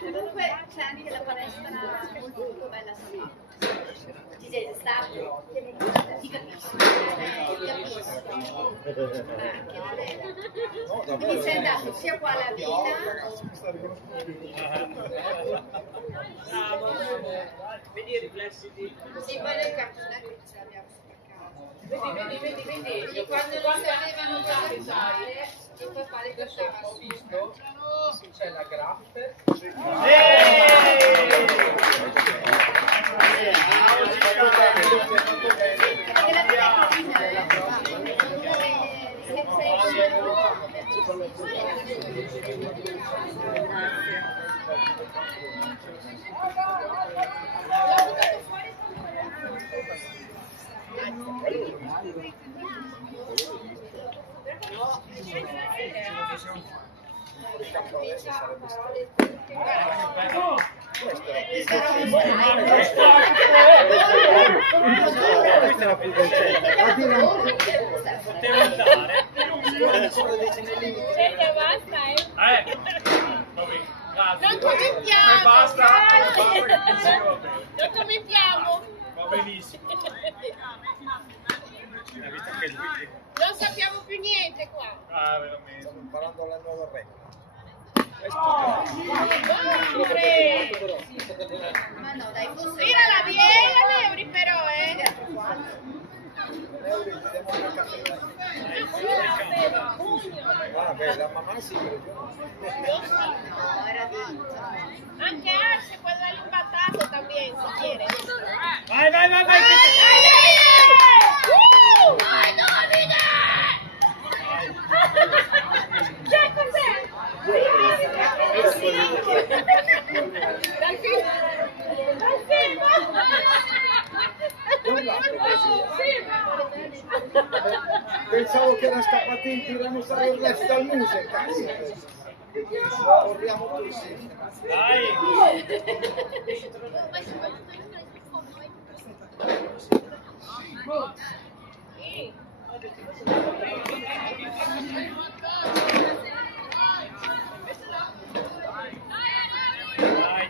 Comunque c'è anche la palestra molto bella sana. Ci sei stato? Ti capisco. Quindi sei andato sia qua alla vita. Vedi i riflessi di... Sì, poi noi cartonati ce l'abbiamo spaccato. Vedi, quando non sapevano cosa fare, e poi fare questa Ho visto, c'è la graffe. Questa è la più recente. Potevo andare. Perché basta, Non commentiamo! basta, Non commentiamo! Va benissimo. Ha visto che lui... Non sappiamo più niente qua! Ah, veramente. Stiamo imparando la nuova regola. Ma no, dai, forse... Tira la biela, Neuri però, Ah, beh, la mamma sì. No, era vinto. Anche Arce puede darle un batazo también, si quiere. Vai! ¡Ay, Domine! ¿Qué cos'è? Pensavo che era scappato in Tiranossauro Rex dal museo, cazzo. Corriamo tutti. Dai!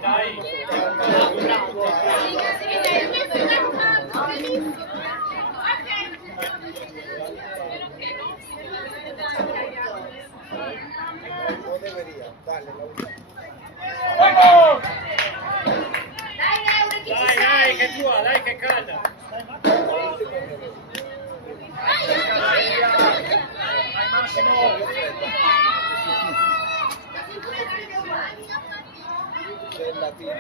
Dai! Deveria, dale, Dai, che è tua, dai, che è calda! Vai Massimo! c'è il latino.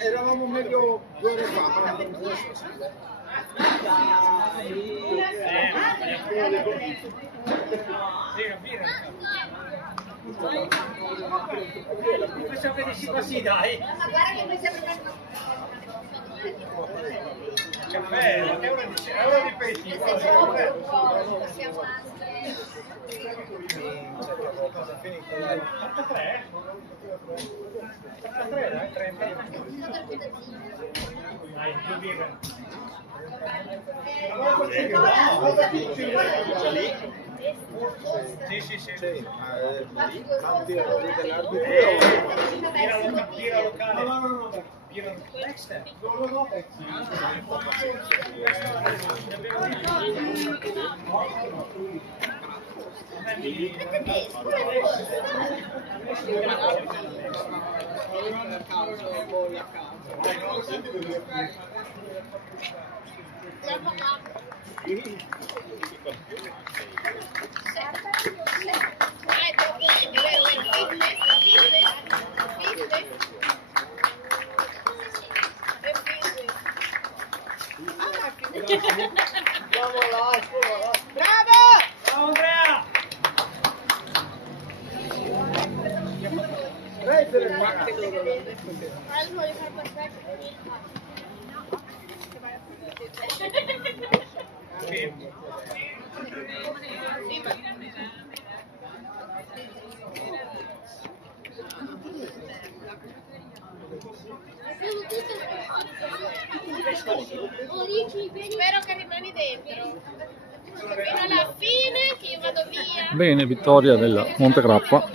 Eravamo meglio 2 ore fa, ma Facciamo vedere così, dai! Ma guarda che noi siamo Caffè, è uno di aperitivo. possiamo anche... cosa finito, dai. 83? 83, dai, 30. Dai, 2 birre. Cosa lì? Sì, sì, sì. Campi dell'arbitro. Bira locale. Bira Bravo! Ciao Andrea! Spero che rimani dentro. Fino alla fine che io vado via. Bene, vittoria del Montegrappa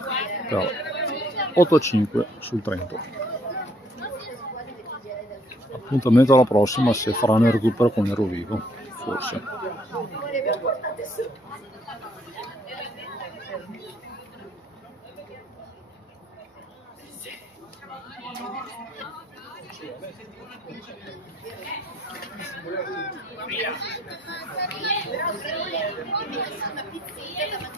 per 8-5 sul Trento. Appuntamento alla prossima se faranno il recupero con il Rovigo, forse. Però se non le una pizzetta